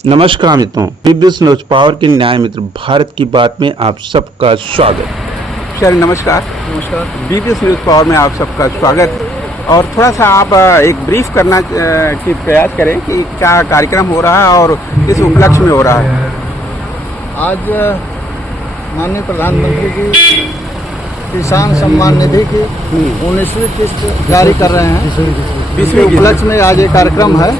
नमस्कार मित्रों, PBS news power के न्याय मित्र भारत की बात में आप सबका स्वागत। सर नमस्कार। नमस्कार। पीबीएस न्यूज पावर में आप सबका स्वागत। और थोड़ा सा आप एक ब्रीफ करना की प्रयास करें कि क्या कार्यक्रम हो रहा है और किस उपलक्ष्य में हो रहा है। आज माननीय प्रधानमंत्री जी किसान सम्मान निधि की 19वीं किस्त जारी कर रहे हैं। 20वें उपलक्ष्य में आज ये कार्यक्रम है।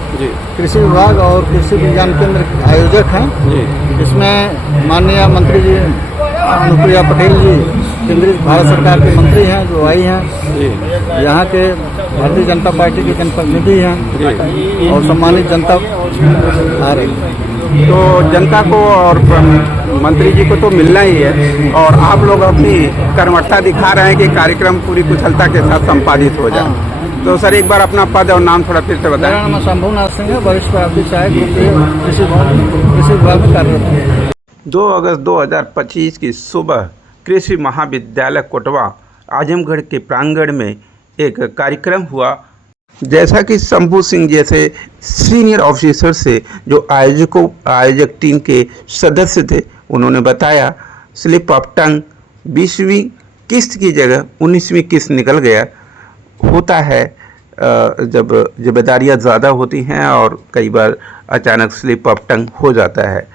कृषि विभाग और कृषि विज्ञान केंद्र आयोजक हैं। इसमें माननीय मंत्री जी अनुप्रिया पटेल जी केंद्रीय भारत सरकार के मंत्री हैं जो आई हैं। यहाँ के भारतीय जनता पार्टी के जनप्रतिनिधि हैं और सम्मानित जनता आ रही है। तो जनता को और मंत्री जी को तो मिलना ही है और आप लोग अपनी कर्मठता दिखा रहे हैं कि कार्यक्रम पूरी कुशलता के साथ संपादित हो जाए। तो सर एक बार अपना पद और नाम थोड़ा फिर से बताएं। मेरा नाम शंभुनाथ सिंह है, वरिष्ठ प्राथमिक सहायक कृषि विभाग में कार्यरत है। 2 अगस्त 2025 की सुबह कृषि महाविद्यालय कोटवा आजमगढ़ के प्रांगण में एक कार्यक्रम हुआ। जैसा कि शंभू सिंह जैसे सीनियर ऑफिसर से जो आयोजक टीम के सदस्य थे, उन्होंने बताया स्लिप ऑफ टंग 20वीं किस्त की जगह 19वीं किस्त निकल गया। होता है जब जिम्मेदारियां ज़्यादा होती हैं और कई बार अचानक स्लिप ऑफ टंग हो जाता है।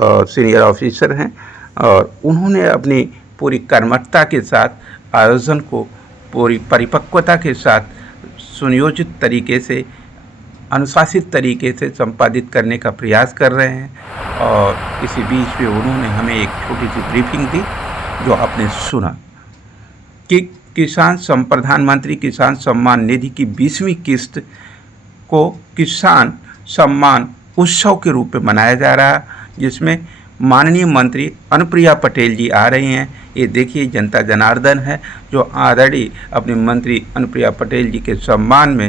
और सीनियर ऑफिसर हैं और उन्होंने अपनी पूरी कर्मठता के साथ आयोजन को पूरी परिपक्वता के साथ सुनियोजित तरीके से, अनुशासित तरीके से संपादित करने का प्रयास कर रहे हैं। और इसी बीच में उन्होंने हमें एक छोटी सी ब्रीफिंग दी जो आपने सुना कि प्रधानमंत्री किसान सम्मान निधि की 20वीं किस्त को किसान सम्मान उत्सव के रूप में मनाया जा रहा है, जिसमें माननीय मंत्री अनुप्रिया पटेल जी आ रही हैं। ये देखिए जनता जनार्दन है जो आदरणीय अपने मंत्री अनुप्रिया पटेल जी के सम्मान में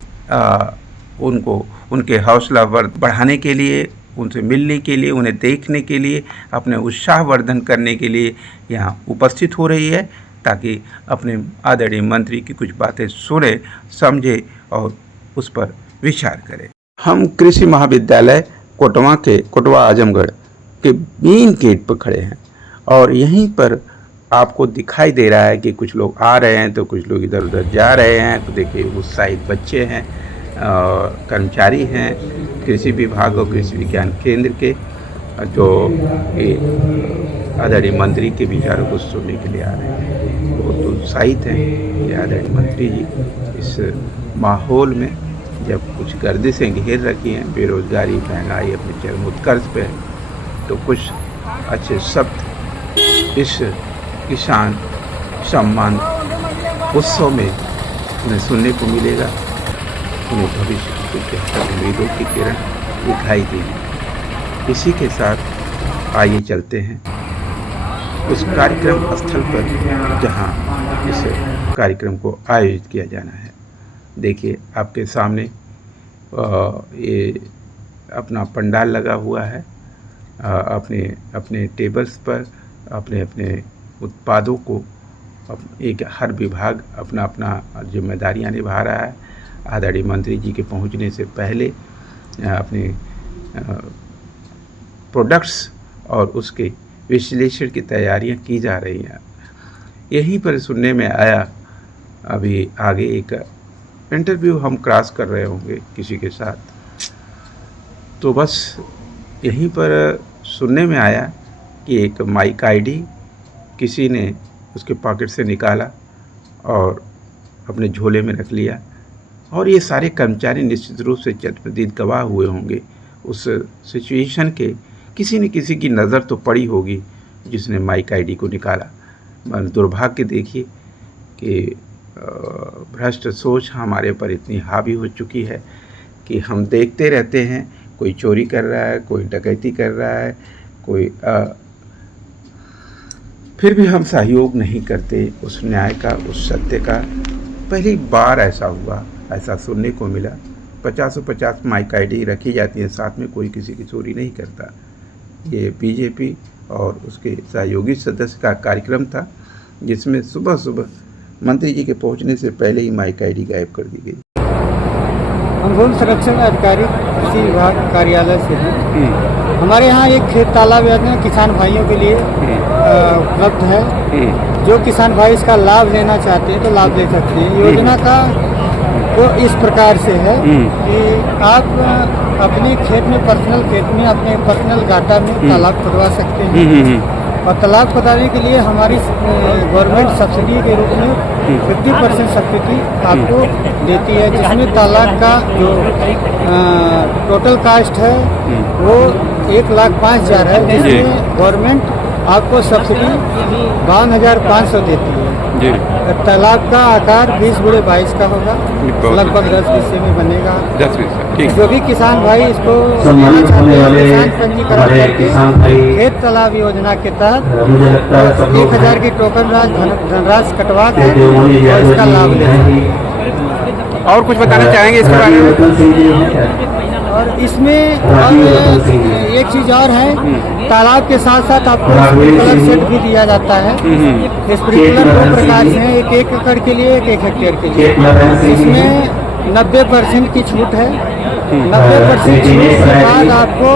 उनको उनके हौसला बढ़ाने के लिए, उनसे मिलने के लिए, उन्हें देखने के लिए, अपने उत्साहवर्धन करने के लिए यहाँ उपस्थित हो रही है, ताकि अपने आदरणीय मंत्री की कुछ बातें सुने, समझे और उस पर विचार करें। हम कृषि महाविद्यालय कोटवा आजमगढ़ के मेन गेट पर खड़े हैं और यहीं पर आपको दिखाई दे रहा है कि कुछ लोग आ रहे हैं तो कुछ लोग इधर उधर जा रहे हैं। तो देखिए उत्साहित बच्चे हैं और कर्मचारी हैं कृषि विभाग और कृषि विज्ञान केंद्र के, जो आदरणीय मंत्री के विचारों को सुनने के लिए आ रहे हैं। बहुत उत्साहित हैं ये आदरणीय मंत्री जी। इस माहौल में जब कुछ गर्दिशें घेर रखी हैं, बेरोजगारी, महंगाई अपने चरम उत्कर्ष पे है, तो कुछ अच्छे शब्द इस किसान सम्मान उत्सव में उन्हें सुनने को मिलेगा। उन्हें भविष्य की बेहतर उम्मीदों की किरण दिखाई देगी। इसी के साथ आइए चलते हैं उस कार्यक्रम स्थल पर जहां इस कार्यक्रम को आयोजित किया जाना है। देखिए आपके सामने ये अपना पंडाल लगा हुआ है। अपने टेबल्स पर अपने उत्पादों को एक हर विभाग अपना जिम्मेदारियां निभा रहा है। आदरणीय मंत्री जी के पहुंचने से पहले अपने प्रोडक्ट्स और उसके विश्लेषण की तैयारियां की जा रही हैं। यहीं पर सुनने में आया, अभी आगे एक इंटरव्यू हम क्रॉस कर रहे होंगे किसी के साथ, तो बस यहीं पर सुनने में आया कि एक माइक आईडी किसी ने उसके पॉकेट से निकाला और अपने झोले में रख लिया। और ये सारे कर्मचारी निश्चित रूप से चटपटीत गवाह हुए होंगे उस सिचुएशन के। किसी न किसी की नज़र तो पड़ी होगी जिसने माइक आईडी को निकाला। दुर्भाग्य देखिए कि भ्रष्ट सोच हमारे पर इतनी हावी हो चुकी है कि हम देखते रहते हैं, कोई चोरी कर रहा है, कोई डकैती कर रहा है, कोई फिर भी हम सहयोग नहीं करते उस न्याय का, उस सत्य का। पहली बार ऐसा हुआ, ऐसा सुनने को मिला। 50 माइक आईडी रखी जाती है, साथ में कोई किसी की चोरी नहीं करता। ये बीजेपी और उसके सहयोगी सदस्य का कार्यक्रम था, जिसमें सुबह सुबह मंत्री जी के पहुंचने से पहले ही माइक आईडी गायब कर दी गई। हम भूमि संरक्षण अधिकारी कृषि विभाग कार्यालय से हैं। हमारे यहाँ एक खेत तालाब योजना किसान भाइयों के लिए उपलब्ध है। जो किसान भाई इसका लाभ लेना चाहते हैं तो लाभ ले सकते हैं। योजना का वो इस प्रकार से है कि आप अपने खेत में पर्सनल खेत में अपने पर्सनल घाटा में तालाब खुदवा सकते हैं। और तालाब खुदाने के लिए हमारी गवर्नमेंट सब्सिडी के रूप में 50% सब्सिडी आपको देती है, जिसमें तालाब का जो टोटल कास्ट है वो 1,05,000 है, जिसमें गवर्नमेंट आपको सब्सिडी 52,500 देती है। तालाब का आकार 20x22 का होगा, लगभग 10 हिस्से में बनेगा। 10 हिस्से। जो भी किसान भाई इसको लेना चाहते हैं, किसान पंजीकरण करके खेत तालाब योजना के तहत 1,000 की टोकन धनराशि कटवा कर और इसका लाभ ले सकते हैं। और कुछ बताना चाहेंगे इसके बारे में? और इसमें और एक चीज़ और है, तालाब के साथ साथ आपको स्प्रिंकलर सेट भी दिया जाता है। स्प्रिंकलर 2 प्रकार से हैं, एक एकड़ के लिए, एक हेक्टेयर के लिए। इसमें 90% की छूट है। 90% छूट के बाद आपको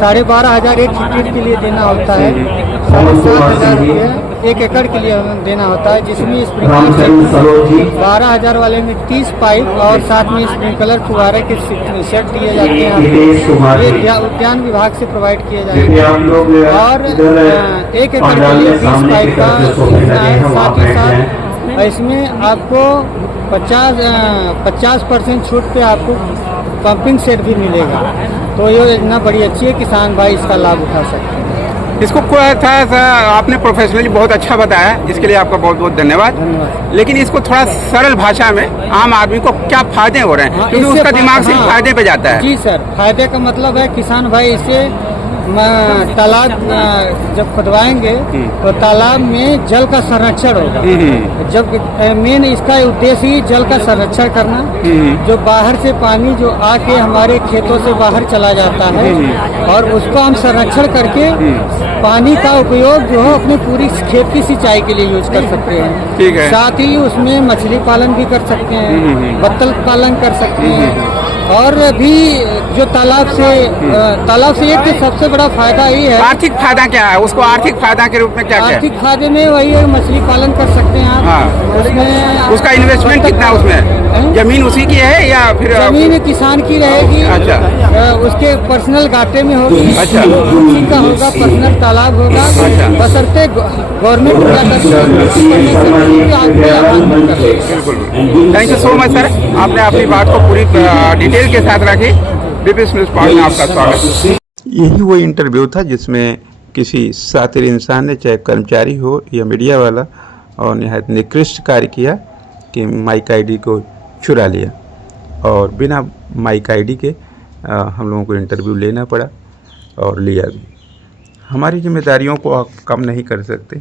12,500 एक हेक्टेयर के लिए देना होता है। 7,500 रुपये एक एकड़ के लिए देना होता है, जिसमें स्प्रिंकलर सेट 12,000 वाले में 30 पाइप और साथ में स्प्रिंकलर फुहारे के सेट दिए जाते हैं आपको। ये उद्यान विभाग से प्रोवाइड किए जाएंगे। और 1 एकड़ के लिए 20 पाइप का योजना है। साथ ही साथ इसमें आपको 50% छूट पे आपको पंपिंग सेट भी मिलेगा। तो ये योजना बड़ी अच्छी है, किसान भाई इसका लाभ उठा सकते हैं। इसको था आपने प्रोफेशनली बहुत अच्छा बताया, जिसके लिए आपका बहुत बहुत धन्यवाद। लेकिन इसको थोड़ा सरल भाषा में आम आदमी को क्या फायदे हो रहे हैं, क्योंकि उसका दिमाग सिर्फ फायदे पे जाता है। जी सर, फायदे का मतलब है किसान भाई इसे तालाब जब खुदवाएंगे तो तालाब में जल का संरक्षण होगा। जब मेन इसका उद्देश्य ही जल का संरक्षण करना, जो बाहर से पानी जो आके हमारे खेतों से बाहर चला जाता है और उसको हम संरक्षण करके पानी का उपयोग जो है अपने पूरी खेत की सिंचाई के लिए यूज कर सकते हैं। ठीक है। साथ ही उसमें मछली पालन भी कर सकते हैं, बत्तख पालन कर सकते हैं। और भी जो तालाब से एक तो सबसे बड़ा फायदा ये है। आर्थिक फायदा क्या है उसको? आर्थिक फायदा के रूप में क्या है? आर्थिक फायदे में वही है, मछली पालन कर सकते हैं आप। हाँ। उसमें उसका इन्वेस्टमेंट कितना उसमें? जमीन उसी की है या फिर? जमीन किसान की रहेगी। अच्छा। उसके पर्सनल घाटे में होगी। अच्छा। उसी का होगा, पर्सनल तालाब होगा। अच्छा। बशर्ते गवर्नमेंट बिल्कुल। Thank you so much sir, आपने अपनी बात को पूरी डिटेल के साथ रखी। बीपीएस न्यूज़ पार्ट में आपका स्वागत। यही वो इंटरव्यू था जिसमें किसी शातिर इंसान ने, चाहे कर्मचारी हो या मीडिया वाला, और निहायत निकृष्ट कार्य किया कि माइक आईडी को चुरा लिया और बिना माइक आईडी के हम लोगों को इंटरव्यू लेना पड़ा और लिया भी। हमारी जिम्मेदारियों को आप कम नहीं कर सकते,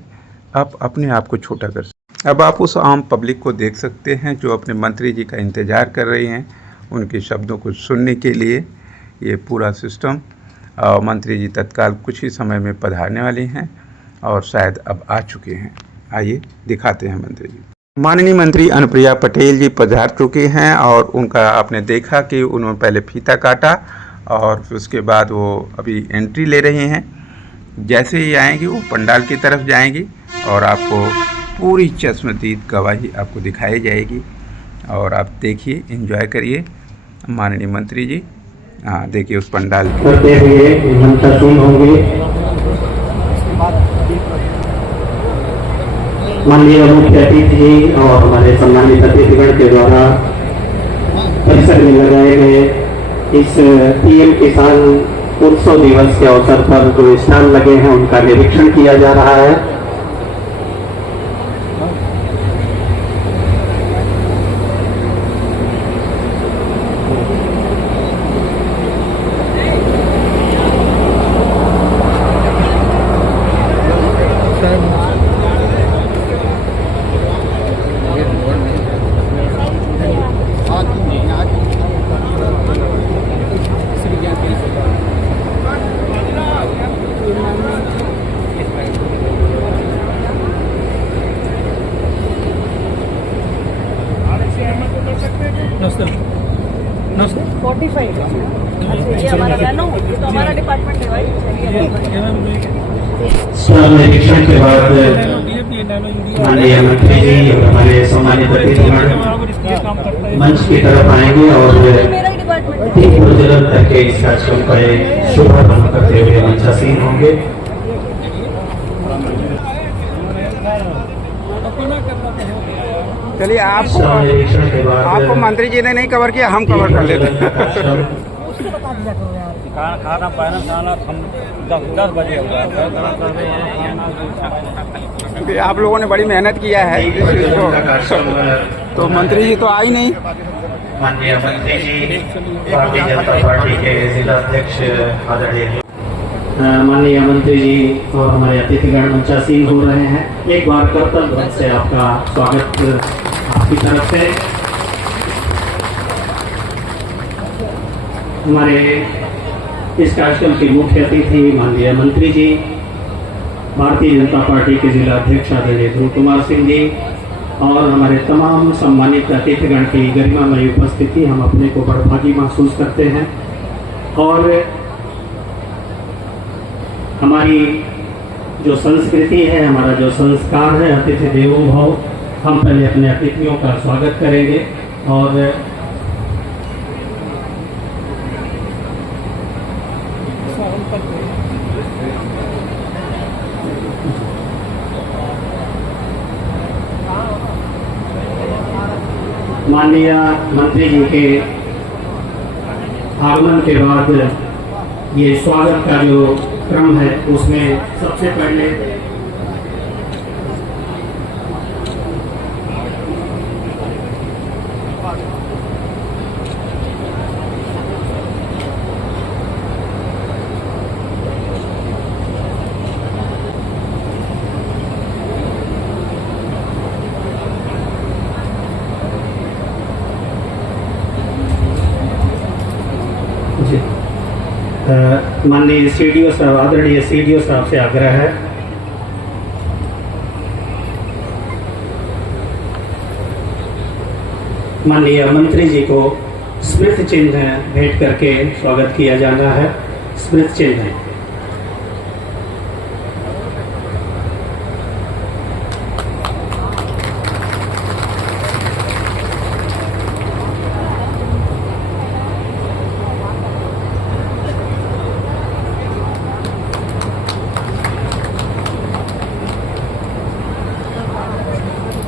आप अपने आप को छोटा कर सकते। अब आप उस आम पब्लिक को देख सकते हैं जो अपने मंत्री जी का इंतज़ार कर रही हैं, उनके शब्दों को सुनने के लिए। ये पूरा सिस्टम, मंत्री जी तत्काल कुछ ही समय में पधारने वाले हैं और शायद अब आ चुके हैं। आइए दिखाते हैं मंत्री जी। माननीय मंत्री अनुप्रिया पटेल जी पधार चुके हैं और उनका आपने देखा कि उन्होंने पहले फीता काटा और फिर उसके बाद वो अभी एंट्री ले रहे हैं। जैसे ही आएंगी वो पंडाल की तरफ जाएंगी और आपको पूरी चश्मदीद गवाही आपको दिखाई जाएगी और आप देखिए, एंजॉय करिए। माननीय मंत्री जी देखिए उस पंडाल करते हुए मंत्रासीन होंगे। माननीय मुख्य अतिथि जी और हमारे सम्मानित अतिथिगण के द्वारा परिसर में लगाए गए इस पीएम किसान उत्सव दिवस के अवसर पर जो स्टॉल लगे हैं उनका निरीक्षण किया जा रहा है। 45 ये हमारा नैनो, ये तो हमारा डिपार्टमेंट है भाई। स्वयं निरीक्षण के बाद माननीय मंत्री जी और हमारे सम्मानित अतिथिगण मंच की तरफ आएंगे और मेरा ही डिपार्टमेंट है। दीप प्रज्वलन करके इस कार्यक्रम का एक शुभारंभ करते हुए मंचासीन होंगे। चलिए आपको स्वयं निरीक्षण के बाद आपको मंत्री जी ने नहीं कवर किया, हम कवर कर लेते हैं। खाना पाना खाना हम 10 बजे होगा। क्योंकि आप लोगों ने बड़ी मेहनत किया है इस चीज़ को, तो मंत्री जी तो आई नहीं। माननीय मंत्री जी भारतीय जनता पार्टी के जिला अध्यक्ष आदरणीय माननीय मंत्री जी और हमारे अतिथिगण मंचासीन हो रहे हैं। एक बार करतल ध्वनि से आपका स्वागत आपकी तरफ से। हमारे इस कार्यक्रम के मुख्य अतिथि माननीय मंत्री जी, भारतीय जनता पार्टी के जिला अध्यक्ष आदरणीय ध्रुव कुमार सिंह जी और हमारे तमाम सम्मानित अतिथिगण की गरिमामय उपस्थिति, हम अपने को बड़भागी महसूस करते हैं। और हमारी जो संस्कृति है, हमारा जो संस्कार है, अतिथि देवो भव, हम पहले अपने अतिथियों का स्वागत करेंगे और माननीय मंत्री जी के आगमन के बाद ये स्वागत का जो क्रम है उसमें सबसे पहले माननीय सीडीओ साहब, आदरणीय सीडीओ साहब से आग्रह है माननीय मंत्री जी को स्मृति चिन्ह भेंट करके स्वागत किया जाना है। स्मृति चिन्ह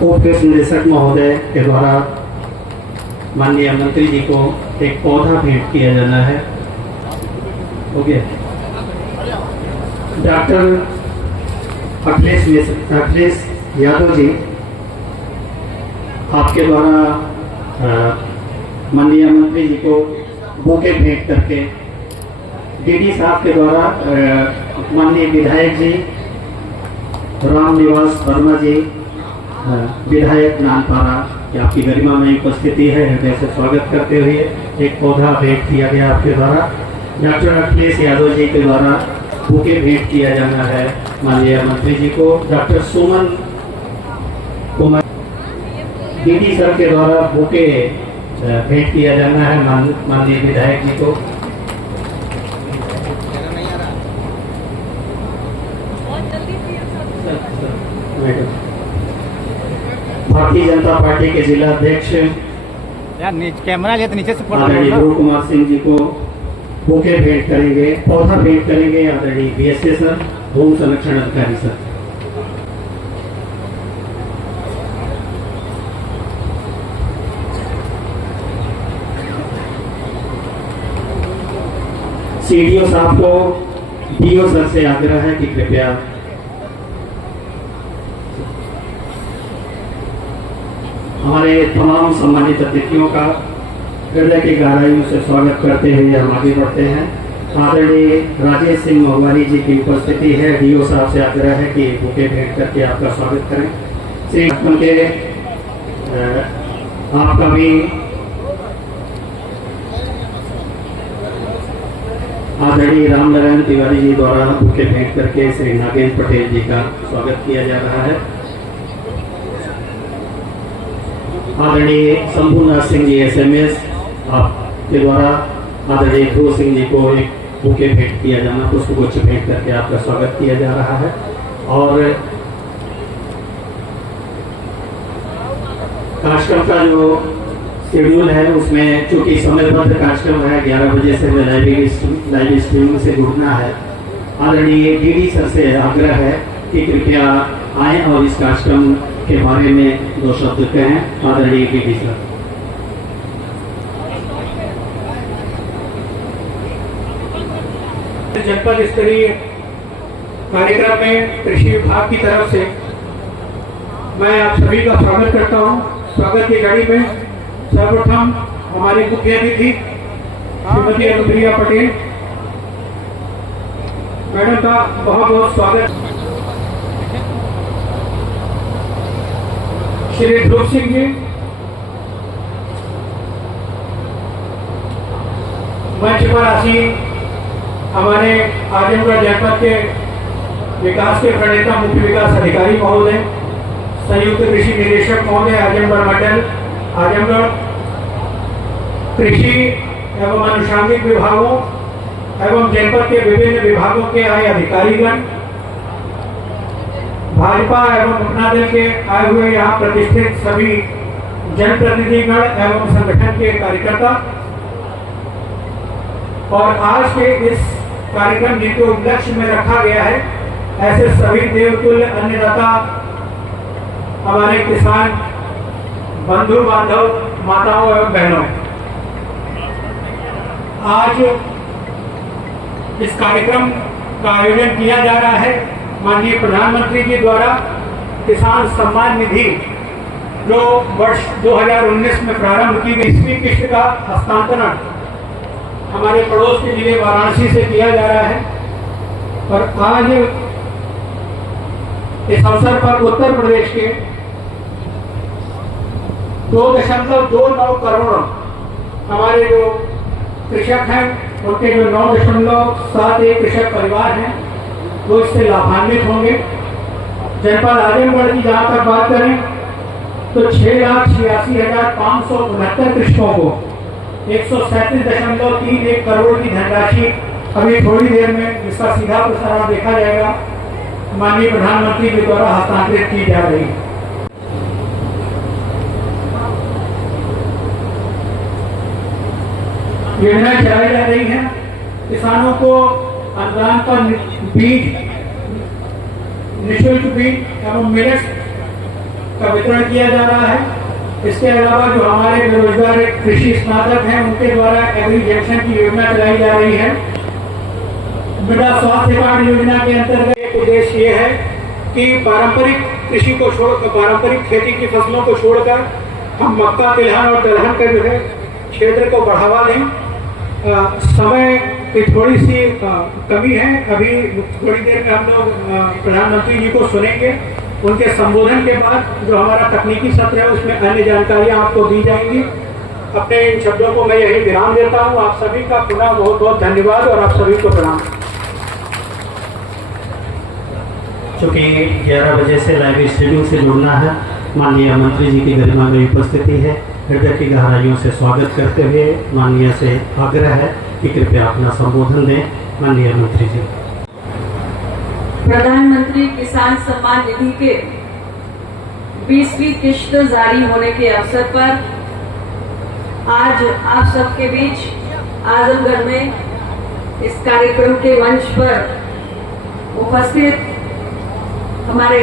उपकृष्ट निदेशक महोदय के द्वारा माननीय मंत्री जी को एक पौधा भेंट किया जाना है। ओके, डॉक्टर अखिलेश यादव जी, आपके द्वारा माननीय मंत्री जी को बुके भेंट करके डीडी साहब के द्वारा माननीय विधायक जी राम निवास वर्मा जी, विधायक नानपारा की आपकी गरिमा में उपस्थिति है, हृदय से स्वागत करते हुए एक पौधा भेंट किया गया आपके द्वारा। डॉक्टर अखिलेश यादव जी के द्वारा बुके भेंट किया जाना है माननीय मंत्री जी को। Doctor Suman Kumar DD sir के द्वारा बुके भेंट किया जाना है माननीय विधायक जी को। भारतीय जनता पार्टी के जिला अध्यक्ष कैमरा ले तो नीचे से आदरणीय ध्रुव कुमार सिंह जी को बुके भेंट करेंगे, पौधा भेंट करेंगे आदरणीय बीएसए सर, भूमि संरक्षण अधिकारी सर। सीडीओ साहब को डीओ सर से आग्रह है कि कृपया हमारे तमाम सम्मानित अतिथियों का हृदय की गहराइयों से स्वागत करते हुए हम आगे बढ़ते हैं। आदरणीय राजेश सिंह महुआरी जी की उपस्थिति है। डीओ साहब से आग्रह है कि बुके भेंट करके आपका स्वागत करें। श्री के आपका भी आदरणीय राम नारायण तिवारी जी द्वारा बुके भेंट करके श्री नागेंद्र पटेल जी का स्वागत किया जा रहा है। आदरणीय शंभुनाथ सिंह जी SMS, आप के द्वारा आदरणीय ध्रुव सिंह जी को एक बुके भेंट किया जाना, पुष्पगुच्छ भेंट करके आपका स्वागत किया जा रहा है। और कार्यक्रम का जो शेड्यूल है उसमें चूंकि समयबद्ध कार्यक्रम है, 11 बजे से लाइव स्ट्रीमिंग से जुड़ना है। आदरणीय डीडी सर से आग्रह है कि कृपया आए और इस कार्यक्रम के बारे में 2 शब्द कहें। आदरणीय डीडी सर। जनपद स्तरीय कार्यक्रम में कृषि विभाग की तरफ से मैं आप सभी का स्वागत करता हूं। स्वागत की गाड़ी में सर्वप्रथम हमारी मुख्य अतिथि श्रीमती अनुप्रिया पटेल मैडम का बहुत बहुत स्वागत। श्री ध्रुव सिंह जी, मंच पर आसीन हमारे आजमगढ़ जनपद के विकास के प्रणेता मुख्य विकास अधिकारी महोदय, संयुक्त कृषि निदेशक महोदय आजमगढ़ मंडल आजमगढ़, कृषि एवं आनुषंगिक विभागों एवं जनपद के विभिन्न विभागों के आए अधिकारीगण, भाजपा एवं अपना दल के आए हुए यहाँ प्रतिष्ठित सभी जनप्रतिनिधिगण एवं संगठन के कार्यकर्ता, और आज के इस कार्यक्रम जिनके उपलक्ष्य में रखा गया है ऐसे सभी देवतुल्य अन्नदाता, हमारे किसान बंधु बांधव, माताओं एवं बहनों, आज इस कार्यक्रम का आयोजन किया जा रहा है माननीय प्रधानमंत्री जी द्वारा किसान सम्मान निधि जो वर्ष 2019 में प्रारंभ की गई, इसकी किस्त का हस्तांतरण हमारे पड़ोस के जिले वाराणसी से किया जा रहा है। और आज इस अवसर पर उत्तर प्रदेश के 2.29 करोड़ हमारे जो कृषक हैं, उनके जो 9.71 कृषक परिवार हैं, वो इससे लाभान्वित होंगे। जनपद आजमगढ़ की जहाँ तक बात करें तो 6,86,569 कृषकों को 137.31 करोड़ की धनराशि अभी थोड़ी देर में जिसका सीधा प्रसारण देखा जाएगा माननीय प्रधानमंत्री के द्वारा हस्तांतरित की जा रही है। योजनाएं चलाई जा रही हैं। किसानों को अनुदान पर बीज, निःशुल्क बीज एवं मिलेट्स का वितरण किया जा रहा है। इसके अलावा जो हमारे बेरोजगार कृषि स्नातक हैं उनके द्वारा एग्री जंक्शन की योजना चलाई जा रही है। मृदा स्वास्थ्य कार्ड योजना के अंतर्गत एक उद्देश्य ये है कि पारंपरिक कृषि को छोड़कर, पारंपरिक खेती की फसलों को छोड़कर हम मक्का, तिलहन और दलहन के जो है क्षेत्र को बढ़ावा दें। समय की थोड़ी सी कमी है, अभी थोड़ी देर में हम लोग प्रधानमंत्री जी को सुनेंगे। उनके संबोधन के बाद जो हमारा तकनीकी सत्र है उसमें अन्य जानकारियां आपको दी जाएंगी। अपने इन शब्दों को मैं यही विराम देता हूं। आप सभी का पुनः बहुत बहुत धन्यवाद और आप सभी को प्रणाम। चूँकि 11 बजे से लाइव स्ट्रीमिंग से जुड़ना है, माननीय मंत्री जी की गरिमा में उपस्थिति है। हृदय की गहराइयों से स्वागत करते हुए माननीय से आग्रह है कि कृपया अपना संबोधन दें। माननीय मंत्री जी। प्रधानमंत्री किसान सम्मान निधि के 20वीं किश्त जारी होने के अवसर पर आज आप सबके बीच आजमगढ़ में इस कार्यक्रम के मंच पर उपस्थित हमारे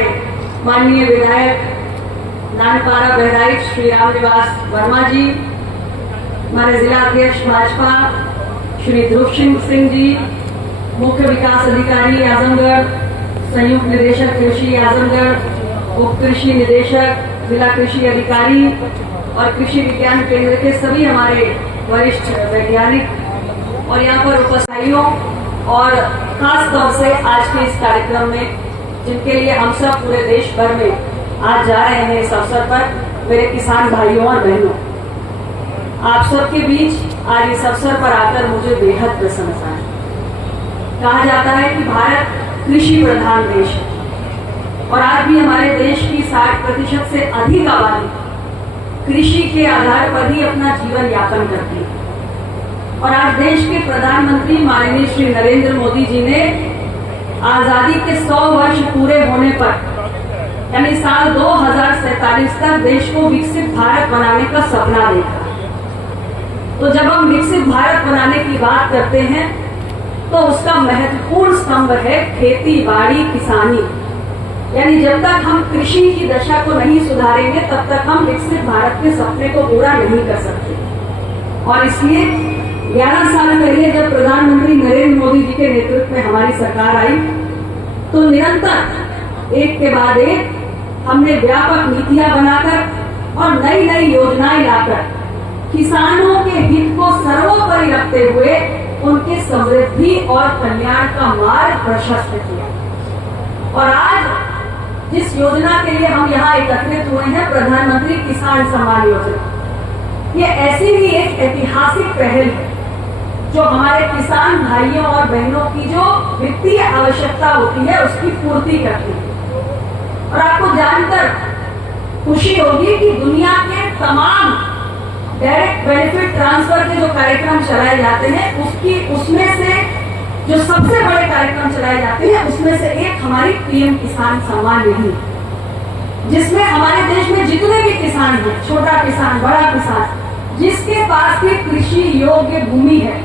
माननीय विधायक नानपारा बहराइच श्री रामनिवास वर्मा जी, हमारे जिला अध्यक्ष भाजपा श्री ध्रुव सिंह जी, मुख्य विकास अधिकारी आजमगढ़, संयुक्त निदेशक कृषि आजमगढ़, उप कृषि निदेशक, जिला कृषि अधिकारी और कृषि विज्ञान केंद्र के सभी हमारे वरिष्ठ वैज्ञानिक और यहाँ पर उपस्थितियों और खास तौर से आज के इस कार्यक्रम में जिनके लिए हम सब पूरे देश भर में आज जा रहे हैं इस अवसर पर, मेरे किसान भाइयों और बहनों, आप सबके बीच आज इस अवसर पर आकर मुझे बेहद प्रसन्नता है। कहा जाता है कि भारत कृषि प्रधान देश है और आज भी हमारे देश की 60% से अधिक आबादी कृषि के आधार पर ही अपना जीवन यापन करती है। और आज देश के प्रधानमंत्री माननीय श्री नरेंद्र मोदी जी ने आजादी के 100 वर्ष पूरे होने पर यानी साल 2047 तक देश को विकसित भारत बनाने का सपना देखा। तो जब हम विकसित भारत बनाने की बात करते हैं तो उसका महत्वपूर्ण स्तंभ है खेती बाड़ी किसानी। यानी जब तक हम कृषि की दशा को नहीं सुधारेंगे तब तक हम विकसित भारत के सपने को पूरा नहीं कर सकते। और इसलिए 11 साल पहले जब प्रधानमंत्री नरेंद्र मोदी जी के नेतृत्व में हमारी सरकार आई तो निरंतर एक के बाद एक हमने व्यापक नीतियां बनाकर और नई नई योजनाएं लाकर किसानों के हित को सर्वोपरि रखते हुए उनके समृद्धि और कल्याण का मार्ग प्रशस्त किया। और आज जिस योजना के लिए हम यहाँ एकत्रित हुए हैं, प्रधानमंत्री किसान सम्मान योजना, ये ऐसी ही एक ऐतिहासिक पहल है जो हमारे किसान भाइयों और बहनों की जो वित्तीय आवश्यकता होती है उसकी पूर्ति करती है। और आपको जानकर खुशी होगी कि दुनिया के तमाम डायरेक्ट बेनिफिट ट्रांसफर के जो कार्यक्रम चलाए जाते हैं उसमें से जो सबसे बड़े कार्यक्रम चलाए जाते हैं उसमें से एक हमारी पीएम किसान सम्मान निधि, जिसमें हमारे देश में जितने भी किसान हैं, छोटा किसान बड़ा किसान, जिसके पास भी कृषि योग्य भूमि है,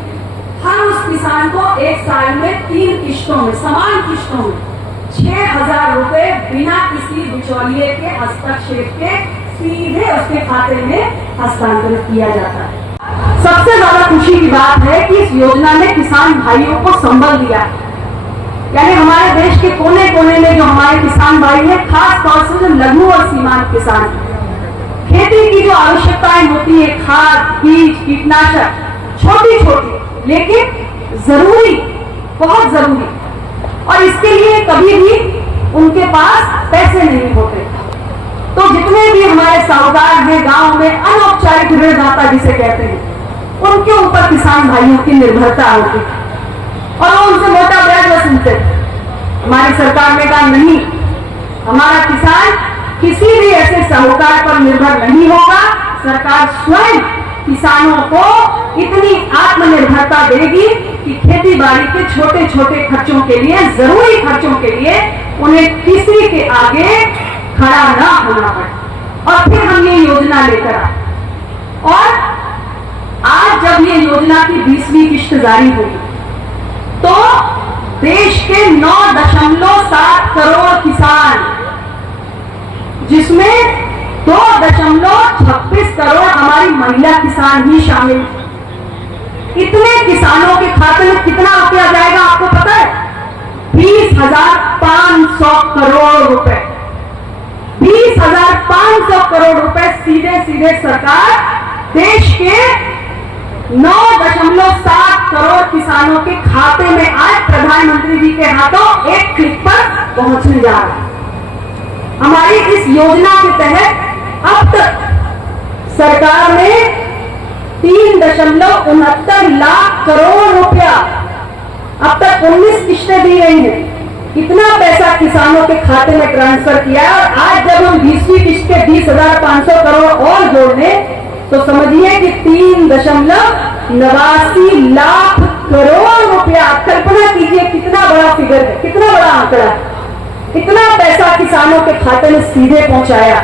हम उस किसान को एक साल में 3 किश्तों में समान किश्तों में 6,000 रुपए बिना किसी बिचौलिए के हस्तक्षेप के सीधे उसके खाते में हस्तांतरित किया जाता है। सबसे ज्यादा खुशी की बात है कि इस योजना ने किसान भाइयों को संबल दिया है। यानी हमारे देश के कोने कोने में जो हमारे किसान भाई हैं, खास तौर से जो लघु और सीमांत किसान, खेती की जो आवश्यकताएं होती है, खाद बीज कीटनाशक, छोटी छोटी लेकिन जरूरी, बहुत जरूरी, और इसके लिए कभी भी उनके पास पैसे नहीं होते। तो जितने भी हमारे साहूकार हैं गांव में, अनौपचारिक ऋणदाता जिसे कहते हैं, उनके ऊपर किसान भाइयों की निर्भरता होती है और वो उनसे मोटा ब्याज वसूलते। हमारी सरकार ने कहा नहीं, हमारा किसान किसी भी ऐसे साहूकार पर निर्भर नहीं होगा। सरकार स्वयं किसानों को इतनी आत्मनिर्भरता देगी कि खेती बाड़ी के छोटे छोटे खर्चों के लिए, जरूरी खर्चों के लिए उन्हें किसी के आगे खड़ा ना होना पड़े। और फिर हम ये योजना लेकर आए और आज जब ये योजना की 20वीं किश्त जारी होगी तो देश के 9.7 करोड़ किसान, जिसमें 2.26 करोड़ हमारी महिला किसान ही शामिल, इतने किसानों के खाते में कितना रुपया जाएगा आपको पता है? 20,500 करोड़ रुपए। 20,500 करोड़ रुपए सीधे सीधे सरकार देश के 9.7 करोड़ किसानों के खाते में आज प्रधानमंत्री जी के हाथों एक क्लिक पर पहुंचने जा रहा है। हमारी इस योजना के तहत अब तक सरकार ने 3.69 लाख करोड़ रुपया अब तक 19 किश्तें दी गई हैं। इतना पैसा किसानों के खाते में ट्रांसफर किया है और आज जब हम 20वीं किश्त के 20,500 करोड़ और जोड़ लें तो समझिए कि 3.89 लाख करोड़ रुपया। कल्पना कीजिए कितना बड़ा फिगर है, कितना बड़ा आंकड़ा है। इतना पैसा किसानों के खाते में सीधे पहुंचाया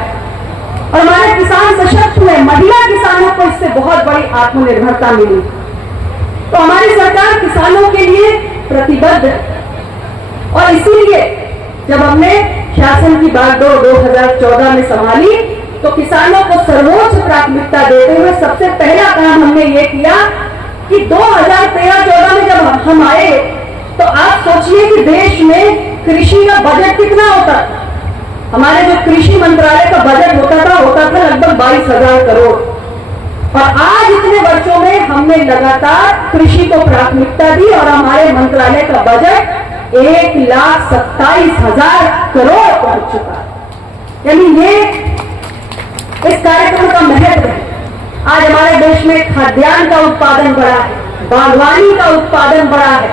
और हमारे किसान सशक्त हुए। महिला किसानों को इससे बहुत बड़ी आत्मनिर्भरता मिली। तो हमारी सरकार किसानों के लिए प्रतिबद्ध है और इसीलिए जब हमने शासन की बागडोर 2014 में संभाली तो किसानों को सर्वोच्च प्राथमिकता देते हुए सबसे पहला काम हमने ये किया कि 2013-14 में जब हम आए तो आप सोचिए कि देश में कृषि का बजट कितना होता था। हमारे जो कृषि मंत्रालय का बजट होता था लगभग 22,000 करोड़ और आज इतने वर्षों में हमने लगातार कृषि को प्राथमिकता दी और हमारे मंत्रालय का बजट 1,27,000 करोड़ पहुंच चुका है। यानी ये इस कार्यक्रम का महत्व है। आज हमारे देश में खाद्यान्न का उत्पादन बढ़ा है, बागवानी का उत्पादन बढ़ा है,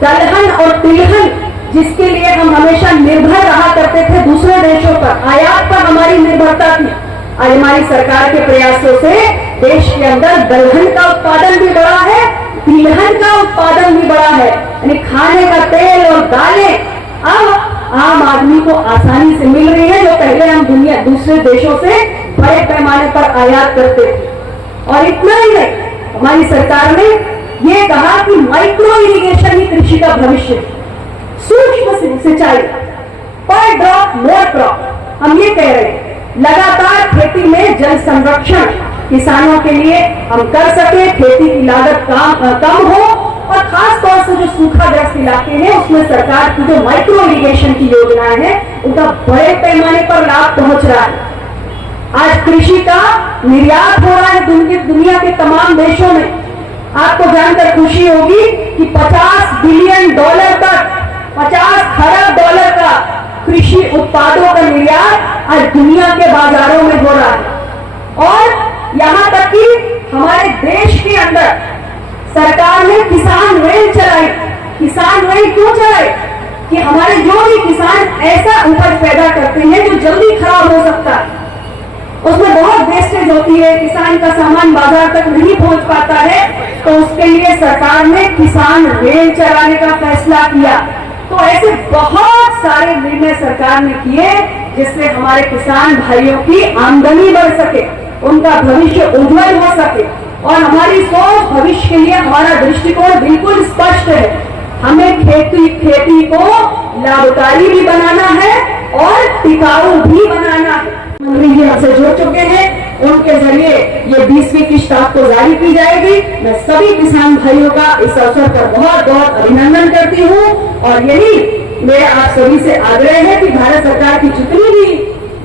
दलहन और तिलहन जिसके लिए हम हमेशा निर्भर रहा करते थे दूसरे देशों पर, आयात पर हमारी निर्भरता थी, आज हमारी सरकार के प्रयासों से देश के अंदर दलहन का उत्पादन भी बढ़ा है, तिलहन का उत्पादन भी बढ़ा है, यानी खाने का तेल और दालें अब आम आदमी को आसानी से मिल रही है, जो पहले हम दूसरे देशों से बड़े पैमाने पर आयात करते थे। और इतना ही नहीं, हमारी सरकार ने ये कहा कि माइक्रो इरिगेशन ही कृषि का भविष्य है, सूक्ष्म सिंचाई, पर ड्रॉप मोर क्रॉप। हम ये कह रहे हैं लगातार खेती में जल संरक्षण किसानों के लिए हम कर सके, खेती की लागत कम हो, और खास तौर से जो सूखाग्रस्त इलाके हैं उसमें सरकार की जो माइक्रो इरिगेशन की योजनाएं हैं उनका बड़े पैमाने पर लाभ पहुंच रहा है। आज कृषि का निर्यात हो रहा है दुनिया के तमाम देशों में। आपको जानकर खुशी होगी कि $50 बिलियन तक, 50 खरब डॉलर का कृषि उत्पादों का निर्यात आज दुनिया के बाजारों में हो रहा है। और यहां तक कि हमारे देश के अंदर सरकार ने किसान रेल चलाई। किसान रेल क्यों चलाई? कि हमारे जो भी किसान ऐसा उपज पैदा करते हैं जो जल्दी खराब हो सकता है, उसमें बहुत वेस्टेज होती है, किसान का सामान बाजार तक नहीं पहुंच पाता है, तो उसके लिए सरकार ने किसान रेल चलाने का फैसला किया। तो ऐसे बहुत सारे निर्णय सरकार ने किए जिससे हमारे किसान भाइयों की आमदनी बढ़ सके, उनका भविष्य उज्जवल हो सके। और हमारी सोच भविष्य के लिए, हमारा दृष्टिकोण बिल्कुल स्पष्ट है। हमें खेती को लाभकारी भी बनाना है और टिकाऊ भी बनाना है। मंत्री जी हमसे जुड़ चुके हैं, उनके जरिए ये 20वीं किश्त आपको जारी की जाएगी। मैं सभी किसान भाइयों का इस अवसर पर बहुत बहुत अभिनंदन करती हूँ। और यही मेरा आप सभी से आग्रह है कि भारत सरकार की जितनी भी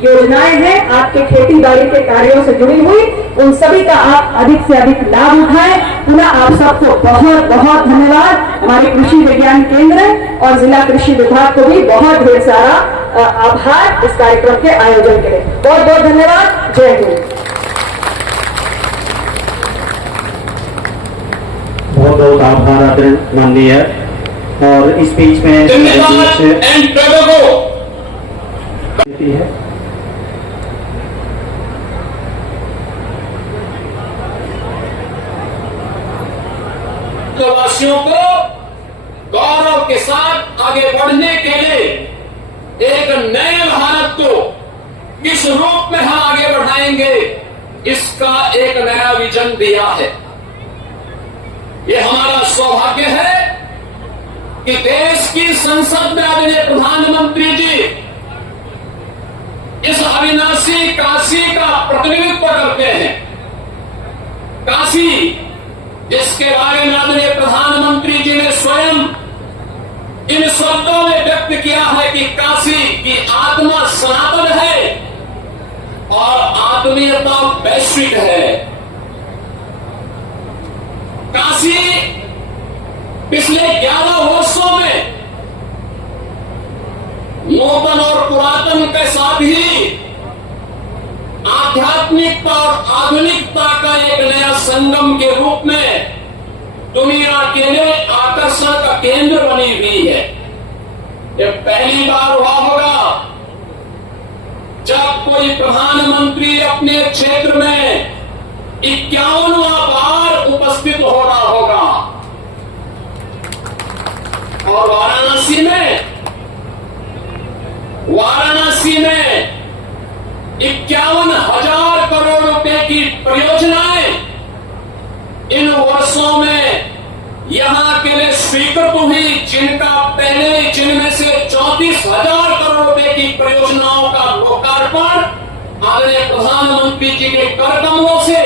योजनाएं हैं आपके खेती बाड़ी के कार्यों से जुड़ी हुई, उन सभी का आप अधिक से अधिक लाभ उठाएं। पुनः आप सबको बहुत बहुत धन्यवाद। हमारे कृषि विज्ञान केंद्र और जिला कृषि विभाग को भी बहुत ढेर सारा आभार इस कार्यक्रम के आयोजन के लिए। बहुत बहुत धन्यवाद। जय हिंद। बहुत बहुत आभार माननीय। और इस बीच में वासियों को गौरव के साथ आगे बढ़ने के लिए एक नए भारत को किस रूप में हम आगे बढ़ाएंगे, इसका एक नया विजन दिया है। ये हमारा सौभाग्य है कि देश की संसद में आदरणीय प्रधानमंत्री जी इस अविनाशी काशी का प्रतिनिधित्व करते हैं। काशी जिसके बारे में आदरणीय प्रधानमंत्री जी ने स्वयं इन शब्दों में व्यक्त किया है कि काशी की आत्मा सनातन है और आत्मीयता वैश्विक है। काशी पिछले 11 वर्षों में नूतन और पुरातन के साथ ही आध्यात्मिकता और आधुनिकता का एक नया संगम के रूप में दुनिया के लिए आकर्षण का केंद्र बनी हुई है। ये पहली बार हुआ होगा जब कोई प्रधानमंत्री अपने क्षेत्र में 51वां बार उपस्थित हो रहा होगा। और वाराणसी में 51,000 करोड़ रुपए की परियोजनाएं इन वर्षों में यहां के लिए स्वीकृत हुई, जिनमें से 34,000 करोड़ रुपए की परियोजनाओं का लोकार्पण आदरणीय प्रधानमंत्री जी के कर कमलों से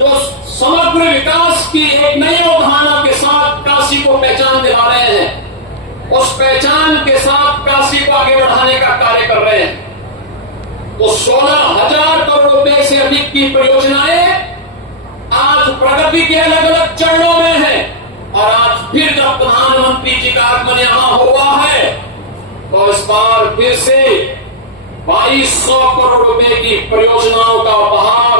जो समग्र विकास की एक नई अवधारणा के साथ काशी को पहचान दिला रहे हैं, उस पहचान के साथ काशी को आगे बढ़ाने का कार्य कर रहे हैं। तो 16,000 करोड़ रुपए से अधिक की परियोजनाएं आज प्रगति के अलग अलग चरणों में है। और आज फिर जब प्रधानमंत्री जी का आगमन यहां हुआ है तो इस बार फिर से 2200 करोड़ रुपए की परियोजनाओं का उपहार